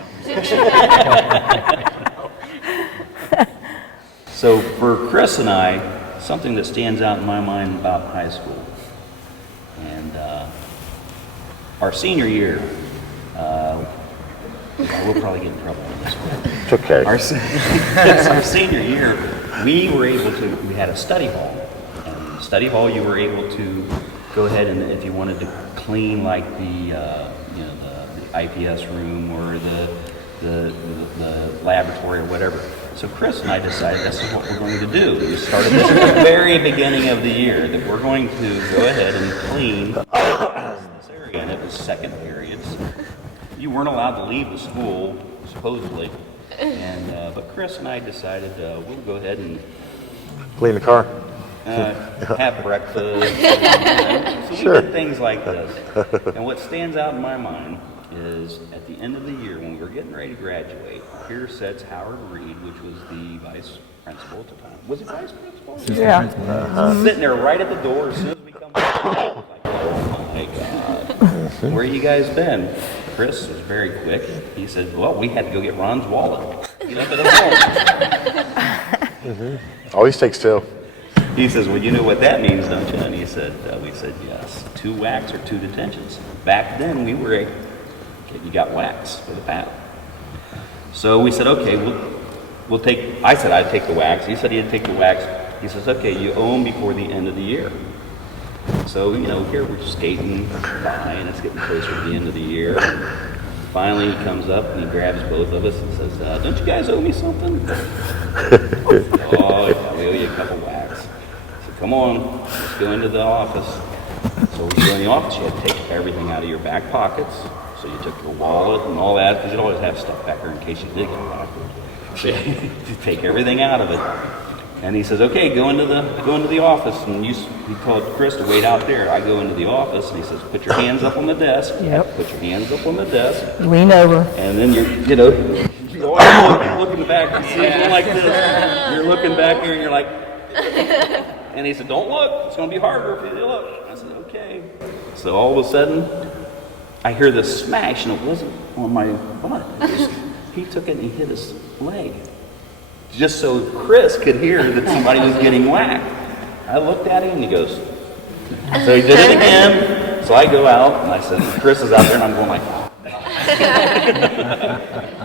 something. So for Chris and I, something that stands out in my mind about high school, and our senior year, we'll probably get in trouble on this one. It's okay. Our senior year, we had a study hall. And study hall, you were able to go ahead and if you wanted to clean like the IPS room or the laboratory or whatever. So Chris and I decided this is what we're going to do. We started this at the very beginning of the year, that we're going to go ahead and clean this area. And it was second periods. You weren't allowed to leave the school, supposedly. And but Chris and I decided we'll go ahead and Clean the car. have breakfast. So Sure. we did things like this. And what stands out in my mind is at the end of the year, when we were getting ready to graduate, here sits Howard Reed, which was the vice principal at the time. Was it vice principal? Yeah. Sitting there right at the door as soon as we come back. Like, oh my God. Where you guys been? Chris was very quick. He said, well, we had to go get Ron's wallet. He left it at home. Always takes two. He says, well, you know what that means, don't you? And he said, we said, yes. 2 whacks or 2 detentions. Back then, we were you got whacks for the paddle. So we said, okay, we'll take, I said I'd take the whacks. He said he'd take the whacks. He says, okay, you owe them before the end of the year. So, here we're skating by, and it's getting closer to the end of the year. Finally, he comes up and he grabs both of us and says, don't you guys owe me something? Oh, yeah, we owe you a couple whacks. I said, come on, let's go into the office. So we go in the office, you had to take everything out of your back pockets. So you took your wallet and all that, because you'd always have stuff back there in case you did get robbed. So you take everything out of it. And he says, okay, go into the office. And he told Chris to wait out there. I go into the office, and he says, put your hands up on the desk. Yep. Put your hands up on the desk. Lean over. And then you're looking back, you're like this. You're looking back there, and you're like, and he said, don't look. It's going to be harder if you look. I said, okay. So all of a sudden, I hear this smash, and it wasn't on my butt. He took it and he hit his leg. Just so Chris could hear that somebody was getting whacked. I looked at him and he goes, so he did it again. So I go out and I said, Chris is out there, and I'm going like,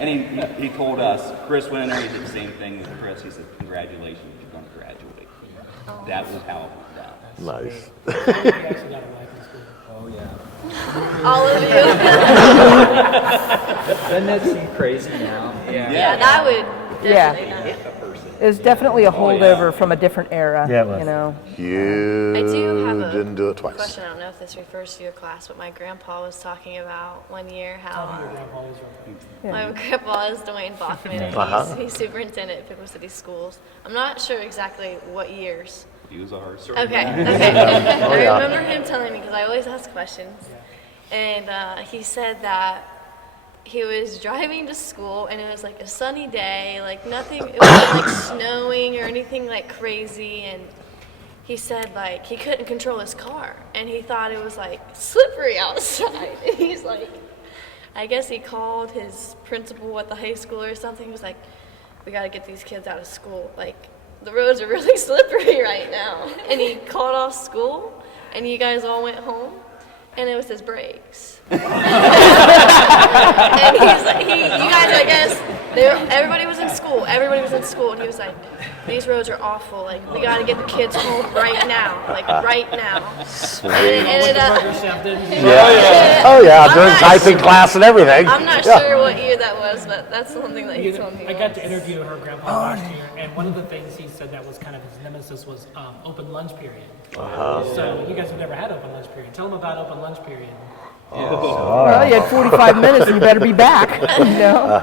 and he told us, Chris went in there, he did the same thing with Chris. He said, congratulations, you're going to graduate. That was how it went down. Nice. Oh, yeah. All of you. Doesn't that seem crazy now? Yeah, that would definitely not. It was definitely a holdover from a different era. Yeah, it was. You I do have a didn't do it twice. question. I don't know if this refers to your class, but my grandpa was talking about one year how my grandpa is Dwayne Bachman, and he's superintendent at Pickle City Schools. I'm not sure exactly what years. He was our Okay. I remember him telling me, because I always ask questions, and he said that he was driving to school and it was like a sunny day, like nothing, it wasn't like snowing or anything like crazy, and he said like he couldn't control his car and he thought it was like slippery outside. And he's like, I guess he called his principal at the high school or something. He was like, we got to get these kids out of school. Like, the roads are really slippery right now. And he called off school and you guys all went home. And it was his brakes. And Everybody was in school. Everybody was in school, and he was like, "These roads are awful. Like, we got to get the kids home right now. Like, right now." And it ended up. Oh yeah, I'm during not typing class and everything. I'm not Yeah. sure what year that was, but that's the one thing that he told me. I got to interview her grandpa last year, and one of the things he said that was kind of his nemesis was open lunch period. So you guys have never had open lunch period. Tell them about open lunch period. Well, you had 45 minutes and you better be back, you know?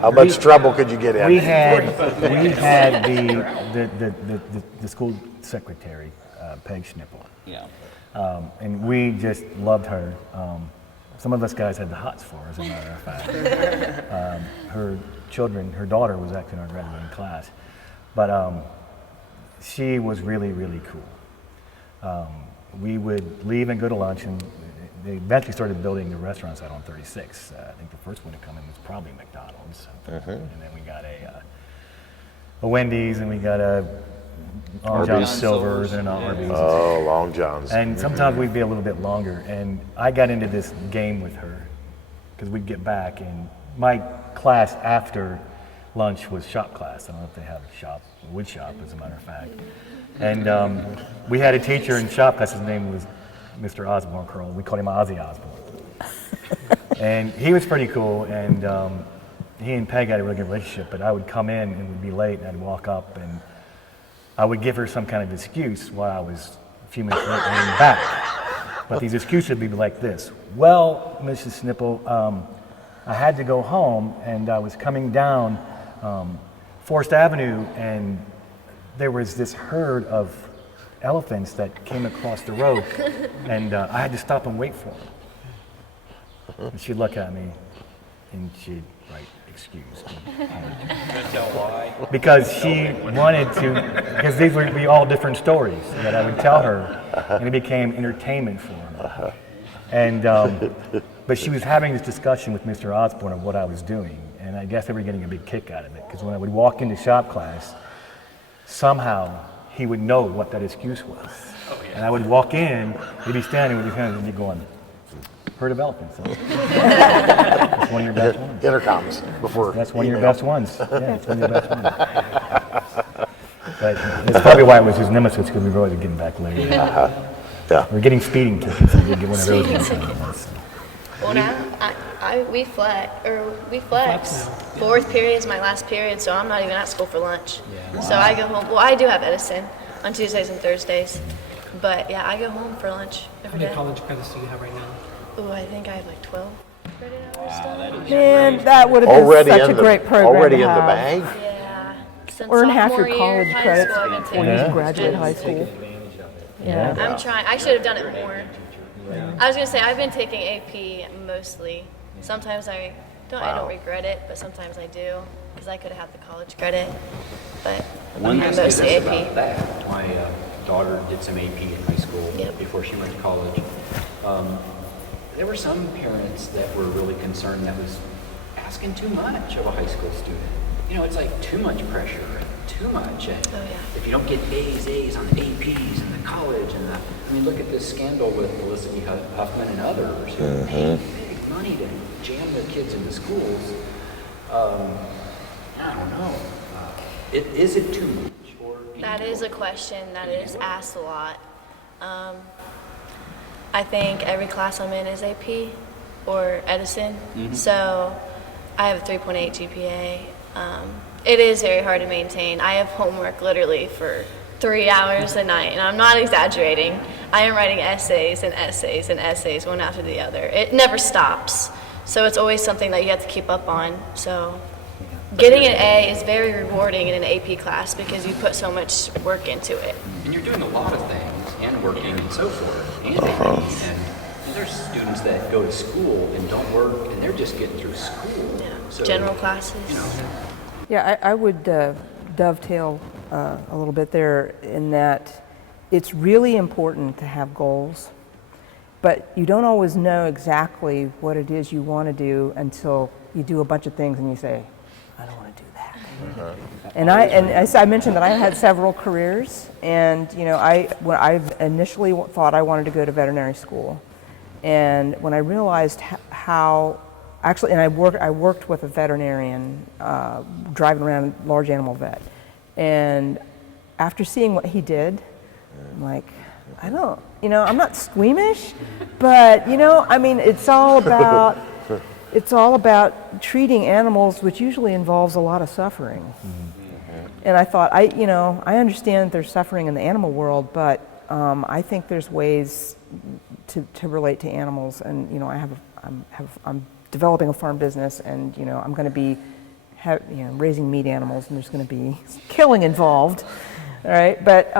How much trouble could you get in? We had the school secretary, Peg Schnipple. Yeah. And we just loved her. Some of us guys had the hots for her, as a matter of fact. Her children, her daughter was actually in our graduating class. But she was really, really cool. We would leave and go to lunch, and they eventually started building the restaurants out on 36. I think the first one to come in was probably McDonald's. And then we got a Wendy's, and we got a Long John Silver's and an Arby's. Oh, Long John's. And sometimes we'd be a little bit longer. And I got into this game with her because we'd get back, and my class after lunch was shop class. I don't know if they have a shop, wood shop, as a matter of fact. And we had a teacher in shop class. His name was Mr. Osborne Curl. We called him Ozzy Osborne. And he was pretty cool. And he and Peg had a really good relationship. But I would come in and we'd be late, and I'd walk up, and I would give her some kind of excuse why I was a few minutes late getting back. But these excuses would be like this. Well, Mrs. Snipple, I had to go home, and I was coming down Forest Avenue, and there was this herd of elephants that came across the road, and I had to stop and wait for them. And she'd look at me, and she'd write, "Excuse me." Tell why? Because she wanted to, because these would be all different stories that I would tell her, and it became entertainment for her. And, but she was having this discussion with Mr. Osborne of what I was doing, and I guess they were getting a big kick out of it, because when I would walk into shop class, somehow he would know what that excuse was. And I would walk in, he'd be standing with his hands, and he'd be going, "Herd of elephants. That's one of your best ones." Intercoms before. That's one of your best ones. Yeah, it's one of your best ones. But that's probably why it was his nemesis, because we were always getting back late. Yeah. We're getting speeding tickets, and we get one of those. Well, now we flex. Fourth period is my last period, so I'm not even at school for lunch. So I go home. Well, I do have Edison on Tuesdays and Thursdays, but yeah, I go home for lunch How every many day. college credits do you have right now? Ooh, I think I have like 12 credit hours done. Man, that would have been such a great program Already to in the have. bag? Yeah. Since Earn half sophomore your year college of high credits school, I've been when taking you graduate high school. Yeah. I'm trying. I should have done it more. I was gonna say I've been taking AP mostly. Sometimes I don't regret it, but sometimes I do because I could have had the college credit. But One I'm thing mostly about AP. that, my daughter did some AP in high school Yep. before she went to college. There were some parents that were really concerned that was asking too much of a high school student. You know, it's like too much pressure, too much. And Oh, yeah. if you don't get A's on the APs and the college and the, I mean, look at this scandal with Felicity Huffman and others who are paying big money to jam their kids into schools. I don't know. Is it too much? Or That is a question that is asked a lot. I think every class I'm in is AP or Edison, so I have a 3.8 GPA. It is very hard to maintain. I have homework literally for 3 hours a night, and I'm not exaggerating. I am writing essays and essays and essays, one after the other. It never stops, so it's always something that you have to keep up on. So getting an A is very rewarding in an AP class because you put so much work into it. And you're doing a lot of things and working and so forth. And there's students that go to school and don't work and they're just getting through school. Yeah. So, General classes. You know, Yeah, I would dovetail a little bit there in that it's really important to have goals, but you don't always know exactly what it is you want to do until you do a bunch of things and you say, I don't want to do that. And as I mentioned that I had several careers, and you know, I initially thought I wanted to go to veterinary school, and when I realized how actually, and I worked with a veterinarian driving around a large animal vet. And after seeing what he did, I'm like, I'm not squeamish, but I mean, it's all about treating animals, which usually involves a lot of suffering. Mm-hmm. And I thought, I understand there's suffering in the animal world, but I think there's ways to relate to animals. And I'm developing a farm business, and I'm going to be raising meat animals, and there's going to be killing involved. All right, but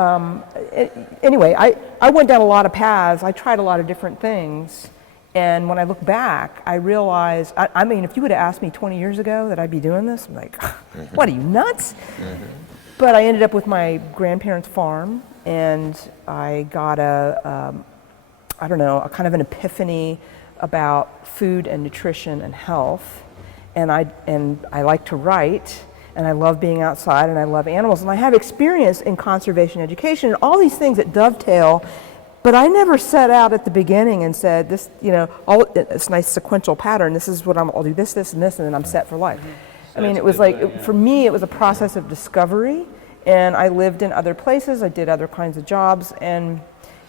anyway, I went down a lot of paths. I tried a lot of different things, and when I look back, I realized, I mean, if you would have asked me 20 years ago that I'd be doing this, I'm like, what, are you nuts? Mm-hmm. But I ended up with my grandparents' farm, and I got a kind of an epiphany about food and nutrition and health, and I like to write. And I love being outside, and I love animals, and I have experience in conservation education and all these things that dovetail, but I never set out at the beginning and said, this, it's a nice sequential pattern, this is what I'll do this, and this, and then I'm set for life. I mean, it was like, for me, it was a process of discovery, and I lived in other places, I did other kinds of jobs, and,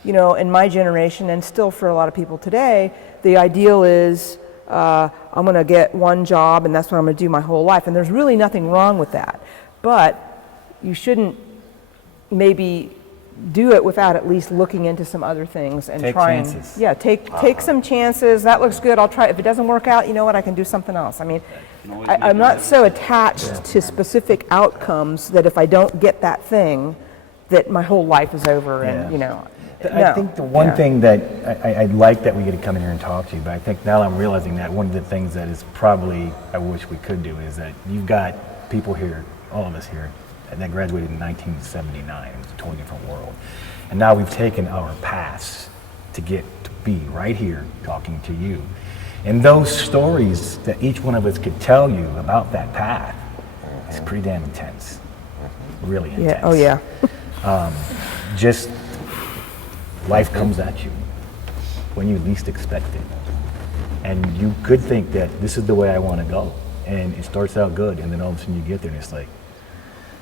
in my generation, and still for a lot of people today, the ideal is, I'm going to get one job and that's what I'm going to do my whole life. And there's really nothing wrong with that. But you shouldn't maybe do it without at least looking into some other things and trying. Chances. Yeah, take some chances. That looks good. I'll try. If it doesn't work out, you know what? I can do something else. I mean, I'm not so attached to specific outcomes that if I don't get that thing, that my whole life is over. And I think the one thing that I'd like that we get to come in here and talk to you, but I think now I'm realizing that one of the things that is probably I wish we could do is that you've got people here, all of us here, that graduated in 1979. It was a totally different world. And now we've taken our paths to get to be right here talking to you. And those stories that each one of us could tell you about that path is pretty damn intense. Really intense. Yeah. Oh, yeah. Just life comes at you when you least expect it. And you could think that this is the way I want to go. And it starts out good, and then all of a sudden you get there and it's like,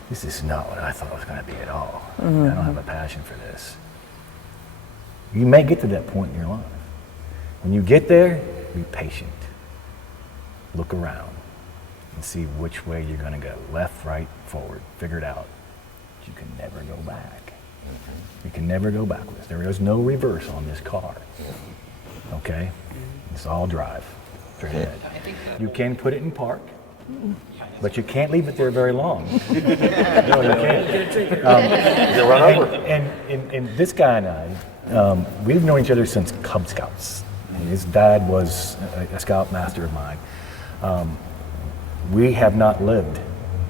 this is not what I thought it was going to be at all. Mm-hmm. I don't have a passion for this. You may get to that point in your life. When you get there, be patient. Look around and see which way you're going to go. Left, right, forward. Figure it out. You can never go back. You can never go backwards. There is no reverse on this car. Okay? It's all drive. Straight ahead. You can put it in park, but you can't leave it there very long. No, you can't. You'll run over. And this guy and I, we've known each other since Cub Scouts. And his dad was a scout master of mine. We have not lived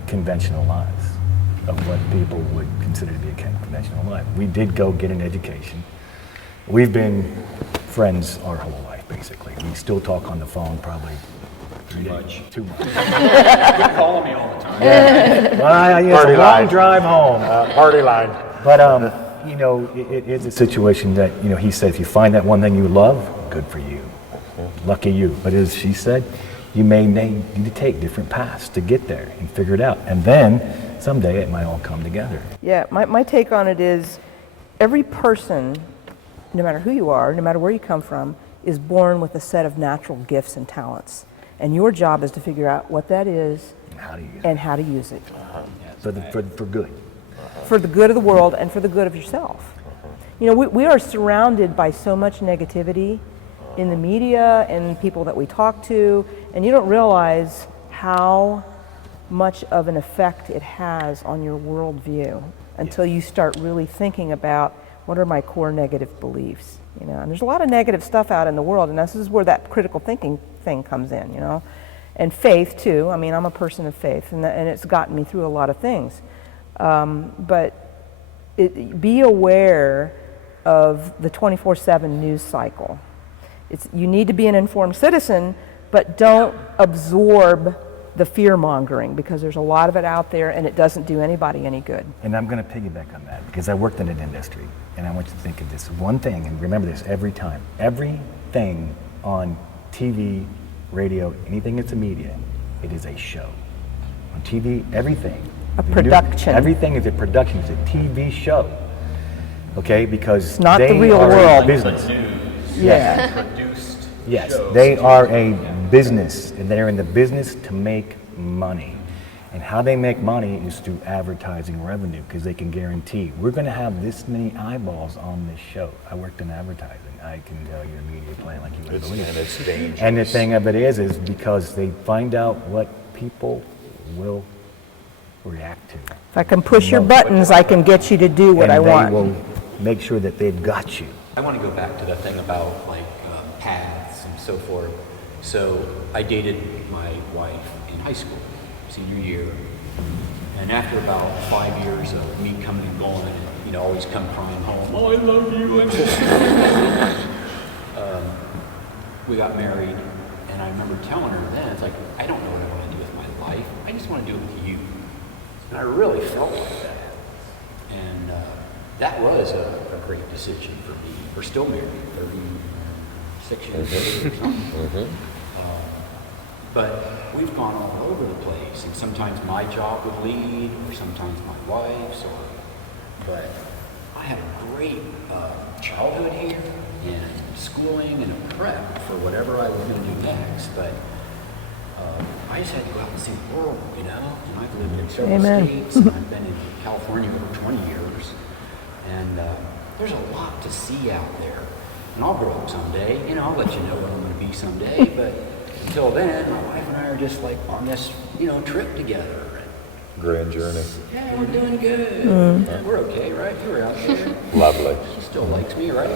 conventional lives of what people would consider to be a conventional life. We did go get an education. We've been friends our whole life, basically. We still talk on the phone probably Too much. You're calling me all the time. Yeah. Well, it's a long drive home. Party line. But, it is a situation that, he said, if you find that one thing you love, good for you. Lucky you. But as she said, you may need to take different paths to get there and figure it out. And then someday it might all come together. Yeah, my take on it is every person, no matter who you are, no matter where you come from, is born with a set of natural gifts and talents. And your job is to figure out what that is and how to use it. For good. For the good of the world and for the good of yourself. We are surrounded by so much negativity in the media and people that we talk to, and you don't realize how much of an effect it has on your worldview until you start really thinking about what are my core negative beliefs. And there's a lot of negative stuff out in the world, and this is where that critical thinking thing comes in, and faith too. I mean, I'm a person of faith, and it's gotten me through a lot of things. But be aware of the 24/7 news cycle. You need to be an informed citizen, but don't absorb the fear-mongering, because there's a lot of it out there and it doesn't do anybody any good. And I'm going to piggyback on that because I worked in an industry, and I want you to think of this one thing, and remember this every time. Everything on TV, radio, anything that's a media, it is a show. On TV, everything. A production. Everything is a production. It's a TV show. Okay, because It's not the they real are world. a business. Yeah. Produced Yes, shows. they are a business, and they're in the business to make money. And how they make money is through advertising revenue, because they can guarantee, we're going to have this many eyeballs on this show. I worked in advertising. I can tell you a media plan like you wouldn't believe. And it's dangerous. And the thing of it is because they find out what people will react to. If I can push your buttons, I can get you to do what And I they want. will make sure that they've got you. I want to go back to the thing about like paths and so forth. So I dated my wife in high school, senior year, and after about 5 years of me coming and going, and always come crying home, oh, I love you, I'm so we got married, and I remember telling her then, it's like, I don't know what I want to do with my life. I just want to do it with you. And I really felt like that. And that was a great decision for me. We're still married, 36 years later or something. But we've gone all over the place, and sometimes my job would lead, or sometimes my wife's, but I had a great childhood here, and schooling, and a prep for whatever I was going to do next, but I just had to go out and see the world, and I've lived in several Amen. states, and I've been in California over 20 years, and there's a lot to see out there, and I'll grow up someday, I'll let you know what I'm going to be someday, but until then, my wife and I are just like on this, trip together. Grand journey. Yeah, we're doing good. We're okay, right? You were out there. Lovely. She still likes me, right?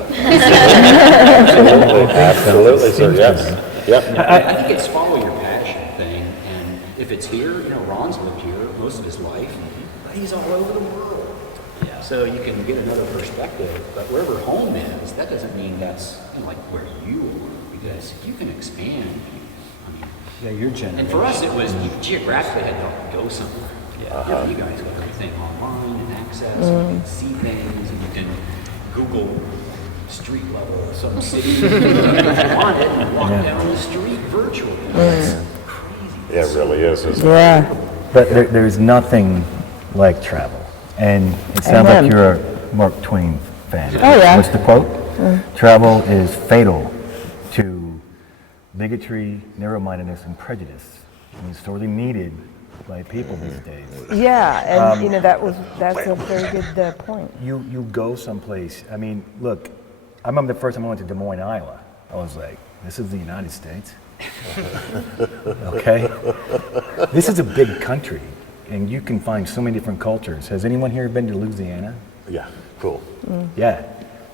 Absolutely, sir, yes. Yep. I think it's follow your passion thing, and if it's here, Ron's lived here most of his life, but he's all over the world. Yeah. So you can get another perspective, but wherever home is, that doesn't mean that's like where you are, because you can expand. Yeah, your generation. And for us, it was you geographically had to go somewhere. Yeah. You guys got everything online and access, and you can see things, and you can Google street level some city if you want it, and walk down the street virtually. That's crazy. Yeah, it really is, isn't it? Yeah. But there's nothing like travel. And it sounds Amen. like you're a Mark Twain fan. Oh, yeah. What's the quote? Travel is fatal to bigotry, narrow-mindedness, and prejudice. And it's sorely needed by people these days. Yeah, and that's a very good point. You go someplace. I mean, look, I remember the first time I went to Des Moines, Iowa. I was like, this is the United States. Okay? This is a big country, and you can find so many different cultures. Has anyone here been to Louisiana? Yeah, cool. Yeah.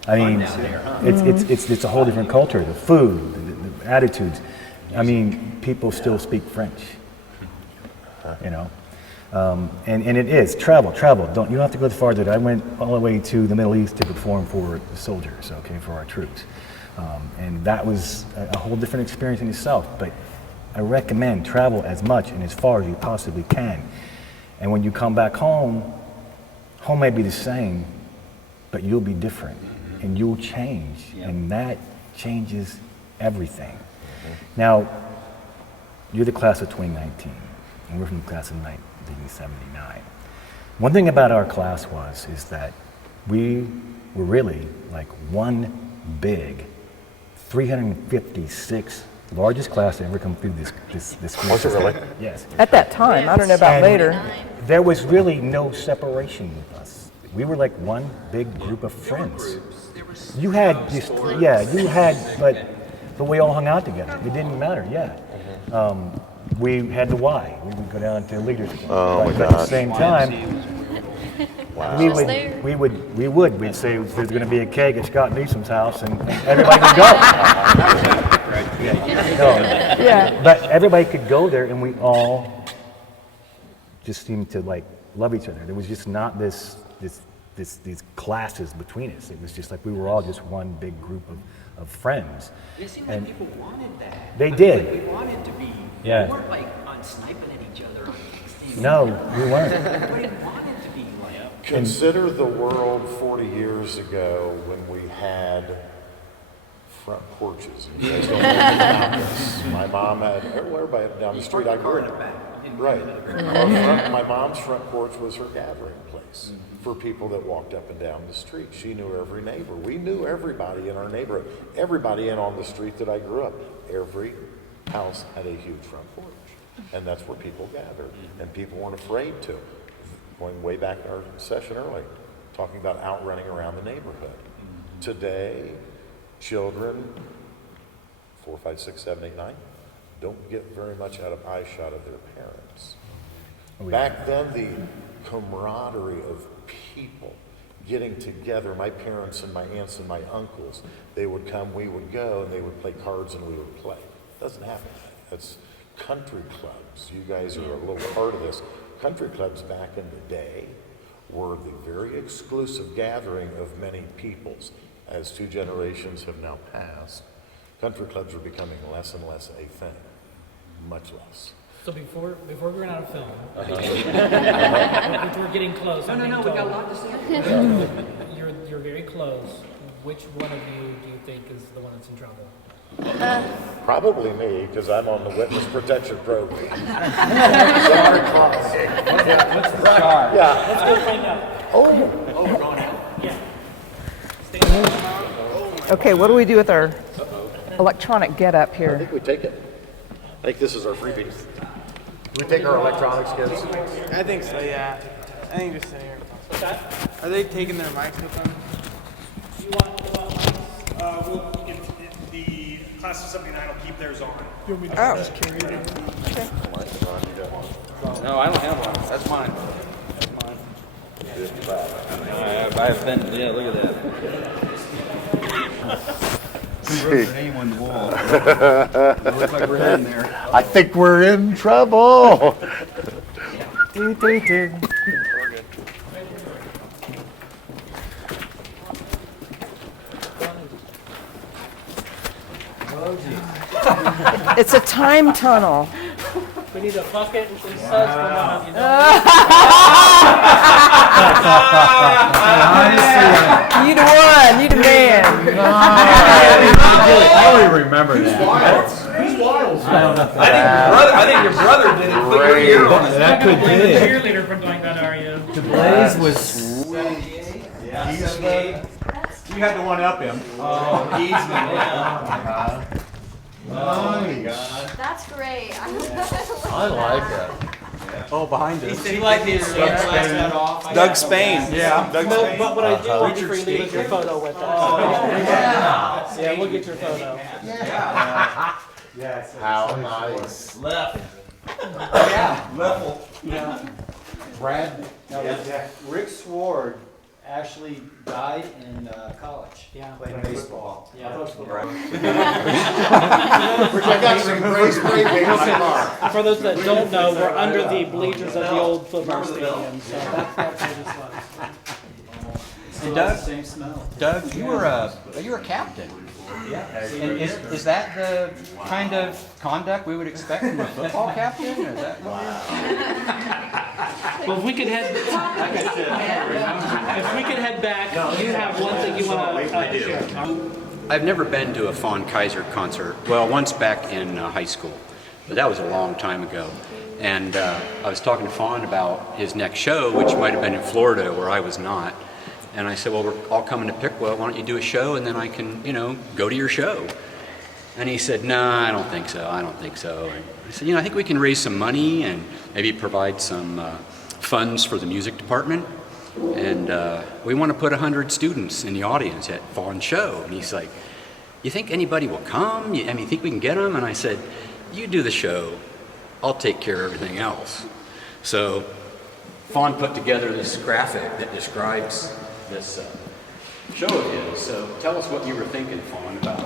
I mean, it's a whole different culture. The food, the attitudes. I mean, people still speak French. And it is travel. You don't have to go far. I went all the way to the Middle East to perform for the soldiers, for our troops, and that was a whole different experience in itself. But I recommend travel as much and as far as you possibly can. And when you come back home may be the same, but you'll be different, and you'll change, and that changes everything. Now, you're the class of 2019. And we're from the class of 1979. One thing about our class is that we were really like one big 356 largest class to ever come through this school. Was it really? Yes. At that time, I don't know about And later. there was really no separation with us. We were like one big group of friends. You had but we all hung out together. It didn't matter, we had the Y. We would go down to leaders club. Oh, But my at the gosh. same time, we'd say there's going to be a keg at Scott Neeson's house, and everybody could go. But everybody could go there, and we all just seemed to like love each other. There was just not these classes between us. It was just like we were all just one big group of friends. It seemed like people wanted that. They did. We wanted to be. Yeah. We weren't like on sniping at each other on texting. No, we weren't. Everybody wanted to be like. Consider the world 40 years ago when we had front porches. You guys don't know anything about this. My mom had, everybody down the street I grew up. Right. My mom's front porch was her gathering place for people that walked up and down the street. She knew every neighbor. We knew everybody in our neighborhood. Everybody in on the street that I grew up. Every house had a huge front porch. And that's where people gathered. And people weren't afraid to. Going way back in our session early, talking about outrunning around the neighborhood. Today, children, 4, 5, 6, 7, 8, 9, don't get very much out of eye shot of their parents. Back then, the camaraderie of people getting together, my parents and my aunts and my uncles, they would come, we would go, and they would play cards and we would play. Doesn't happen. That's country clubs. You guys are a little part of this. Country clubs back in the day were the very exclusive gathering of many peoples. As 2 generations have now passed, country clubs are becoming less and less a thing. Much less. So before we run out of film, which we're getting close. No, we got a lot to say. You're very close. Which one of you do you think is the one that's in trouble? Probably me, because I'm on the witness protection program. What's the charge? Yeah. Let's go find out. Oh, going out. Yeah. Stand up. Okay, what do we do with our electronic get up I here? think we take it. I think this is our freebie. We take our electronics, kids. I think so, yeah. I think just sit here. What's that? Are they taking their mics with them? You want The class of 79 will keep theirs on. You want me to just carry it in? No, I don't have one. That's mine. I've been, yeah, look at that. Wrote your name on the wall. It looks like we're heading there. I think we're in trouble. It's a time tunnel. We need a bucket and some suds for one of you. You the one, you the man. I only remember that. Who's wild? I don't know. I think your brother did it. Put your ear on it. That could You're the be. cheerleader for doing that, are you? The blaze was. You had to one up him. Oh, easy. That's great. I like that. Oh, behind us. You like his Doug Spain. Yeah, Doug Spain. But what I do want you to leave is your photo with us. Yeah, we'll get your photo. Yes. How nice. left. Yeah, level. Yeah. Brad, Rick Sword actually died in college. Yeah. Playing baseball. Yeah. I got some great spray paint on my car. For those that don't know, we're under the bleachers of the old football stadium. So that's where this was. And Doug, same smell. Doug, you were a captain. Yeah. And is that the kind of conduct we would expect from a football captain? Is that Well, if we could head back, you have one thing you want to share. I've never been to a Fawn Kaiser concert. Well, once back in high school, but that was a long time ago. And I was talking to Fawn about his next show, which might have been in Florida, where I was not. And I said, well, we're all coming to Piqua. Why don't you do a show, and then I can, go to your show. And he said, no, I don't think so. I don't think so. And I said, I think we can raise some money and maybe provide some funds for the music department. And we want to put 100 students in the audience at Fawn's show. And he's like, you think anybody will come? You think we can get them? And I said, you do the show. I'll take care of everything else. So Fawn put together this graphic that describes this show of his. So tell us what you were thinking, Fawn, about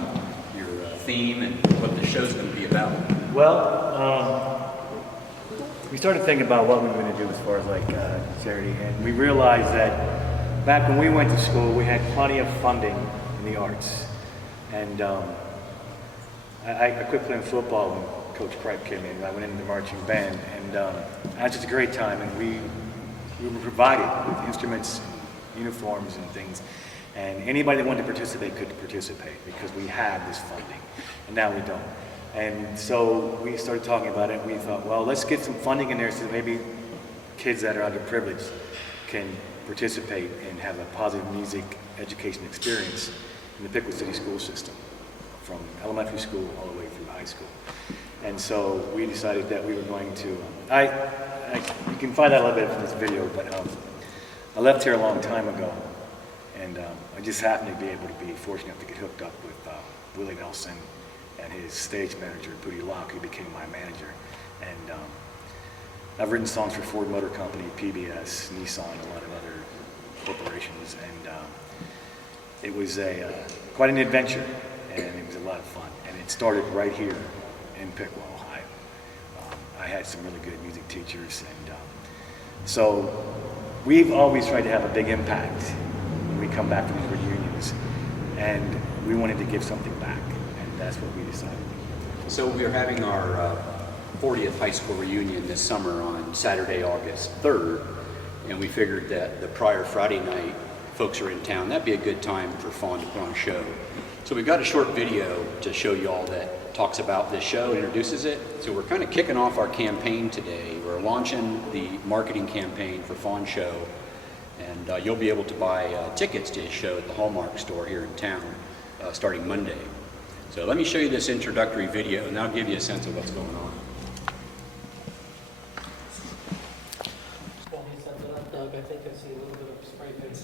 your theme and what the show's going to be about. Well, we started thinking about what we were going to do as far as charity, and we realized that back when we went to school, we had plenty of funding in the arts. And I quit playing football when Coach Cripe came in. I went into the marching band, and I had just a great time, and we were provided with instruments, uniforms, and things. And anybody that wanted to participate could participate because we had this funding, and now we don't. And so we started talking about it, and we thought, well, let's get some funding in there so that maybe kids that are underprivileged can participate and have a positive music education experience in the Piqua City school system, from elementary school all the way through high school. And so we decided that we were going to, you can find out a little bit from this video, but I left here a long time ago, and I just happened to be able to be fortunate enough to get hooked up with Willie Nelson and his stage manager, Booty Locke, who became my manager. And I've written songs for Ford Motor Company, PBS, Nissan, a lot of other corporations, and it was quite an adventure, and it was a lot of fun. And it started right here in Piqua, Ohio. I had some really good music teachers, and so we've always tried to have a big impact when we come back from these reunions, and we wanted to give something back, and that's what we decided. So we're having our 40th high school reunion this summer on Saturday, August 3rd, and we figured that the prior Friday night, folks are in town, that'd be a good time for Fawn to put on a show. So we've got a short video to show you all that talks about this show, introduces it. So we're kind of kicking off our campaign today. We're launching the marketing campaign for Fawn Show, and you'll be able to buy tickets to his show at the Hallmark store here in town starting Monday. So let me show you this introductory video, and that'll give you a sense of what's going on. While he sets it up, Doug, I think I see a little bit of spray paint.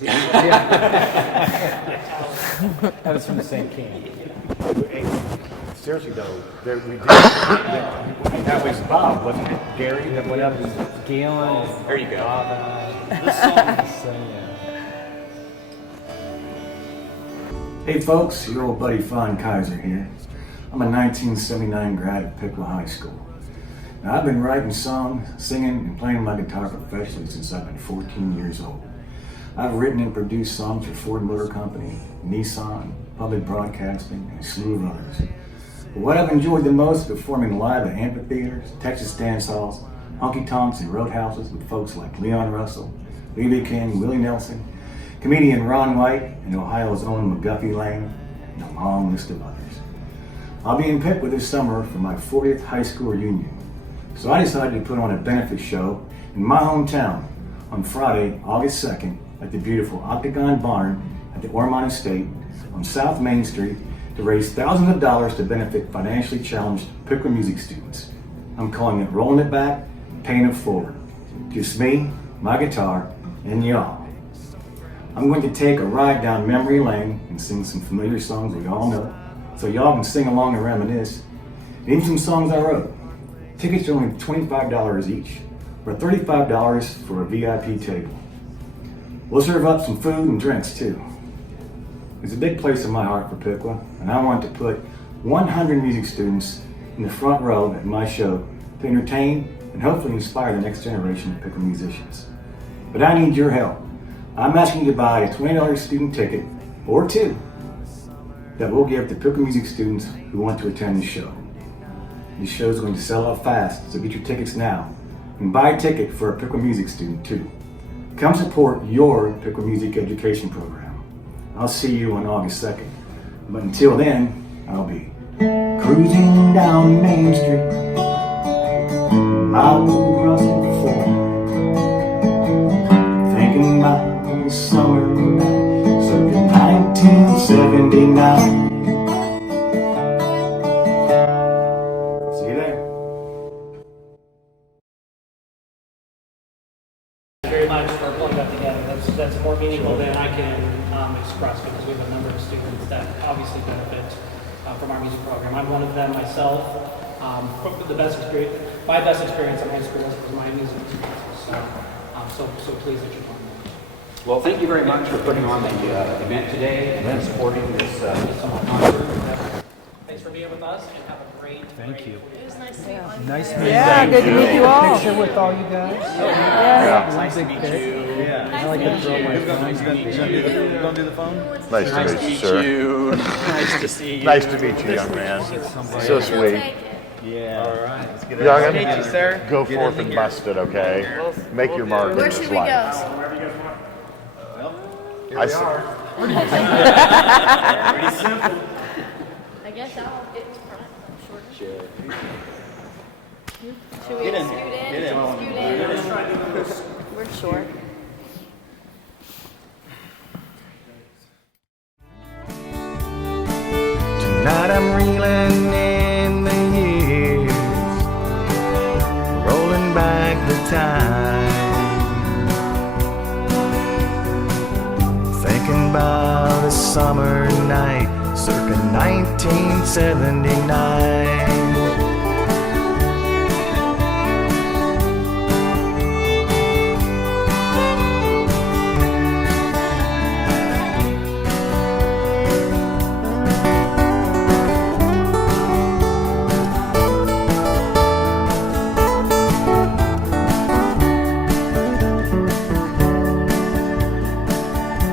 That was from the same can. Seriously though, we did. That was Bob, wasn't it? Gary? Whatever. Galen. There you go. This song is Hey folks, your old buddy Fawn Kaiser here. I'm a 1979 grad at Piqua High School. Now I've been writing songs, singing, and playing my guitar professionally since I've been 14 years old. I've written and produced songs for Ford Motor Company, Nissan, Public Broadcasting, and a slew of others. But what I've enjoyed the most is performing live at amphitheaters, Texas dance halls, honky-tonks, and roadhouses with folks like Leon Russell, B.B. King, Willie Nelson, comedian Ron White, and Ohio's own McGuffey Lane, and a long list of others. I'll be in Piqua this summer for my 40th high school reunion, so I decided to put on a benefit show in my hometown on Friday, August 2nd at the beautiful Octagon Barn at the Ormont Estate on South Main Street to raise thousands of dollars to benefit financially challenged Piqua music students. I'm calling it Rolling It Back, Paying It Forward. Just me, my guitar, and y'all. I'm going to take a ride down memory lane and sing some familiar songs we all know, so y'all can sing along and reminisce. And even some songs I wrote. Tickets are only $25 each, or $35 for a VIP table. We'll serve up some food and drinks too. It's a big place in my heart for Piqua, and I want to put 100 music students in the front row at my show to entertain and hopefully inspire the next generation of Piqua musicians. But I need your help. I'm asking you to buy a $20 student ticket, or two, that we'll give to Piqua music students who want to attend the show. This show is going to sell out fast, so get your tickets now, and buy a ticket for a Piqua music student too. Come support your Piqua music education program. I'll see you on August 2nd, but until then, I'll be cruising down Main Street, my old rusted Ford, thinking about the summer night, circa 1979. See you there. Very much for pulling that together. That's more meaningful than I can express, because we have a number of students that obviously benefit from our music program. I'm one of them myself. My best experience in high school was my music experience. So pleased that you're on. Well, thank you very much for putting on the event today and supporting this concert. Thanks for being with us, and have a great. Thank you. It was nice to meet you. Nice to meet you. Yeah, good to meet you all. Picture with all you guys. Yeah. Nice to meet you. Yeah. I like to throw my phone. You gonna do the phone? Nice to meet you, sir. Nice to see you. Nice to meet you, young man. So sweet. Yeah. All right. Let's get it. Youngin, Thank you, sir. go forth and bust it, okay? Make your mark in Where this should we life. go? Here we are. Pretty simple. I guess I'll get in front. I'm short. Should Should we Get in. scoot in? Get in. Scoot in. We're short. Tonight I'm reeling in the years, rolling back the time, thinking about a summer night circa 1979.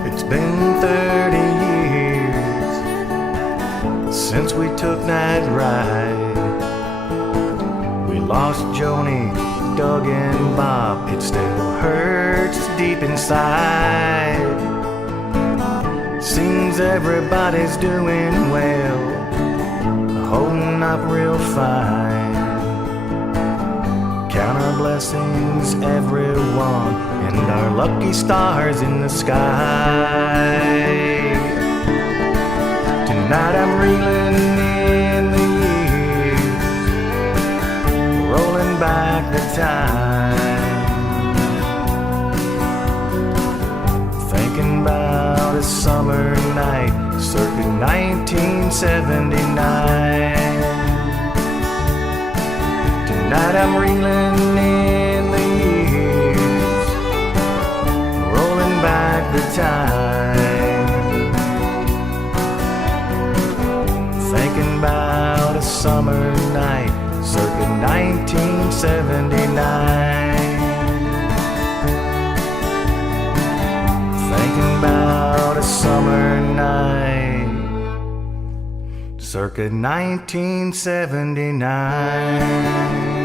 It's been 30 years since we took that ride. We lost Joni, Doug, and Bob. It still hurts deep inside. Seems everybody's doing well, holding up real fine. Count our blessings, everyone, and our lucky stars in the sky. Tonight I'm reeling in the years, rolling back the time, thinking about a summer night circa 1979. Tonight I'm reeling in the years, rolling back the time, thinking about a summer night circa 1979. Thinking about a summer night circa 1979.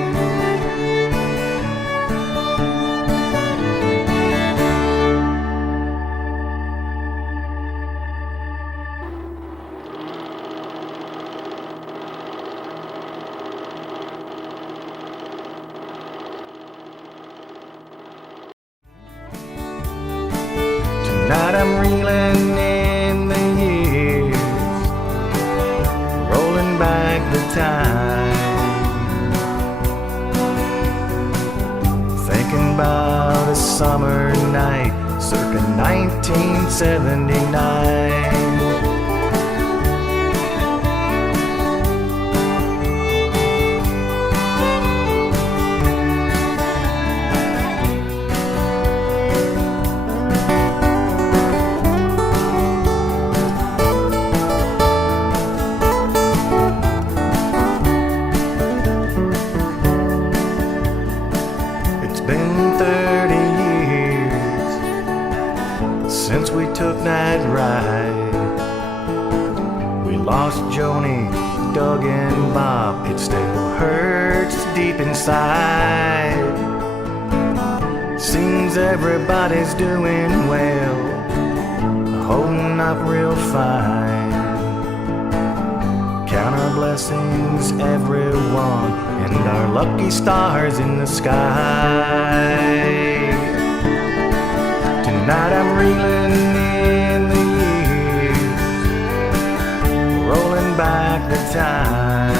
Tonight I'm reeling in the years, rolling back the time, thinking about a summer night circa 1979. Been 30 years since we took that ride. We lost Joni, Doug, and Bob. It still hurts deep inside. Seems everybody's doing well, holding up real fine. Count our blessings, everyone, and our lucky stars in the sky. Tonight I'm reeling in the years, rolling back the time,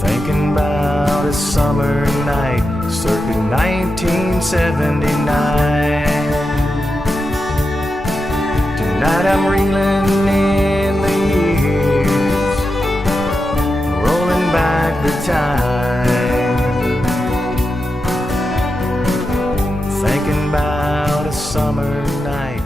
thinking about a summer night circa 1979. Tonight I'm reeling in the years, rolling back the time, thinking about a summer night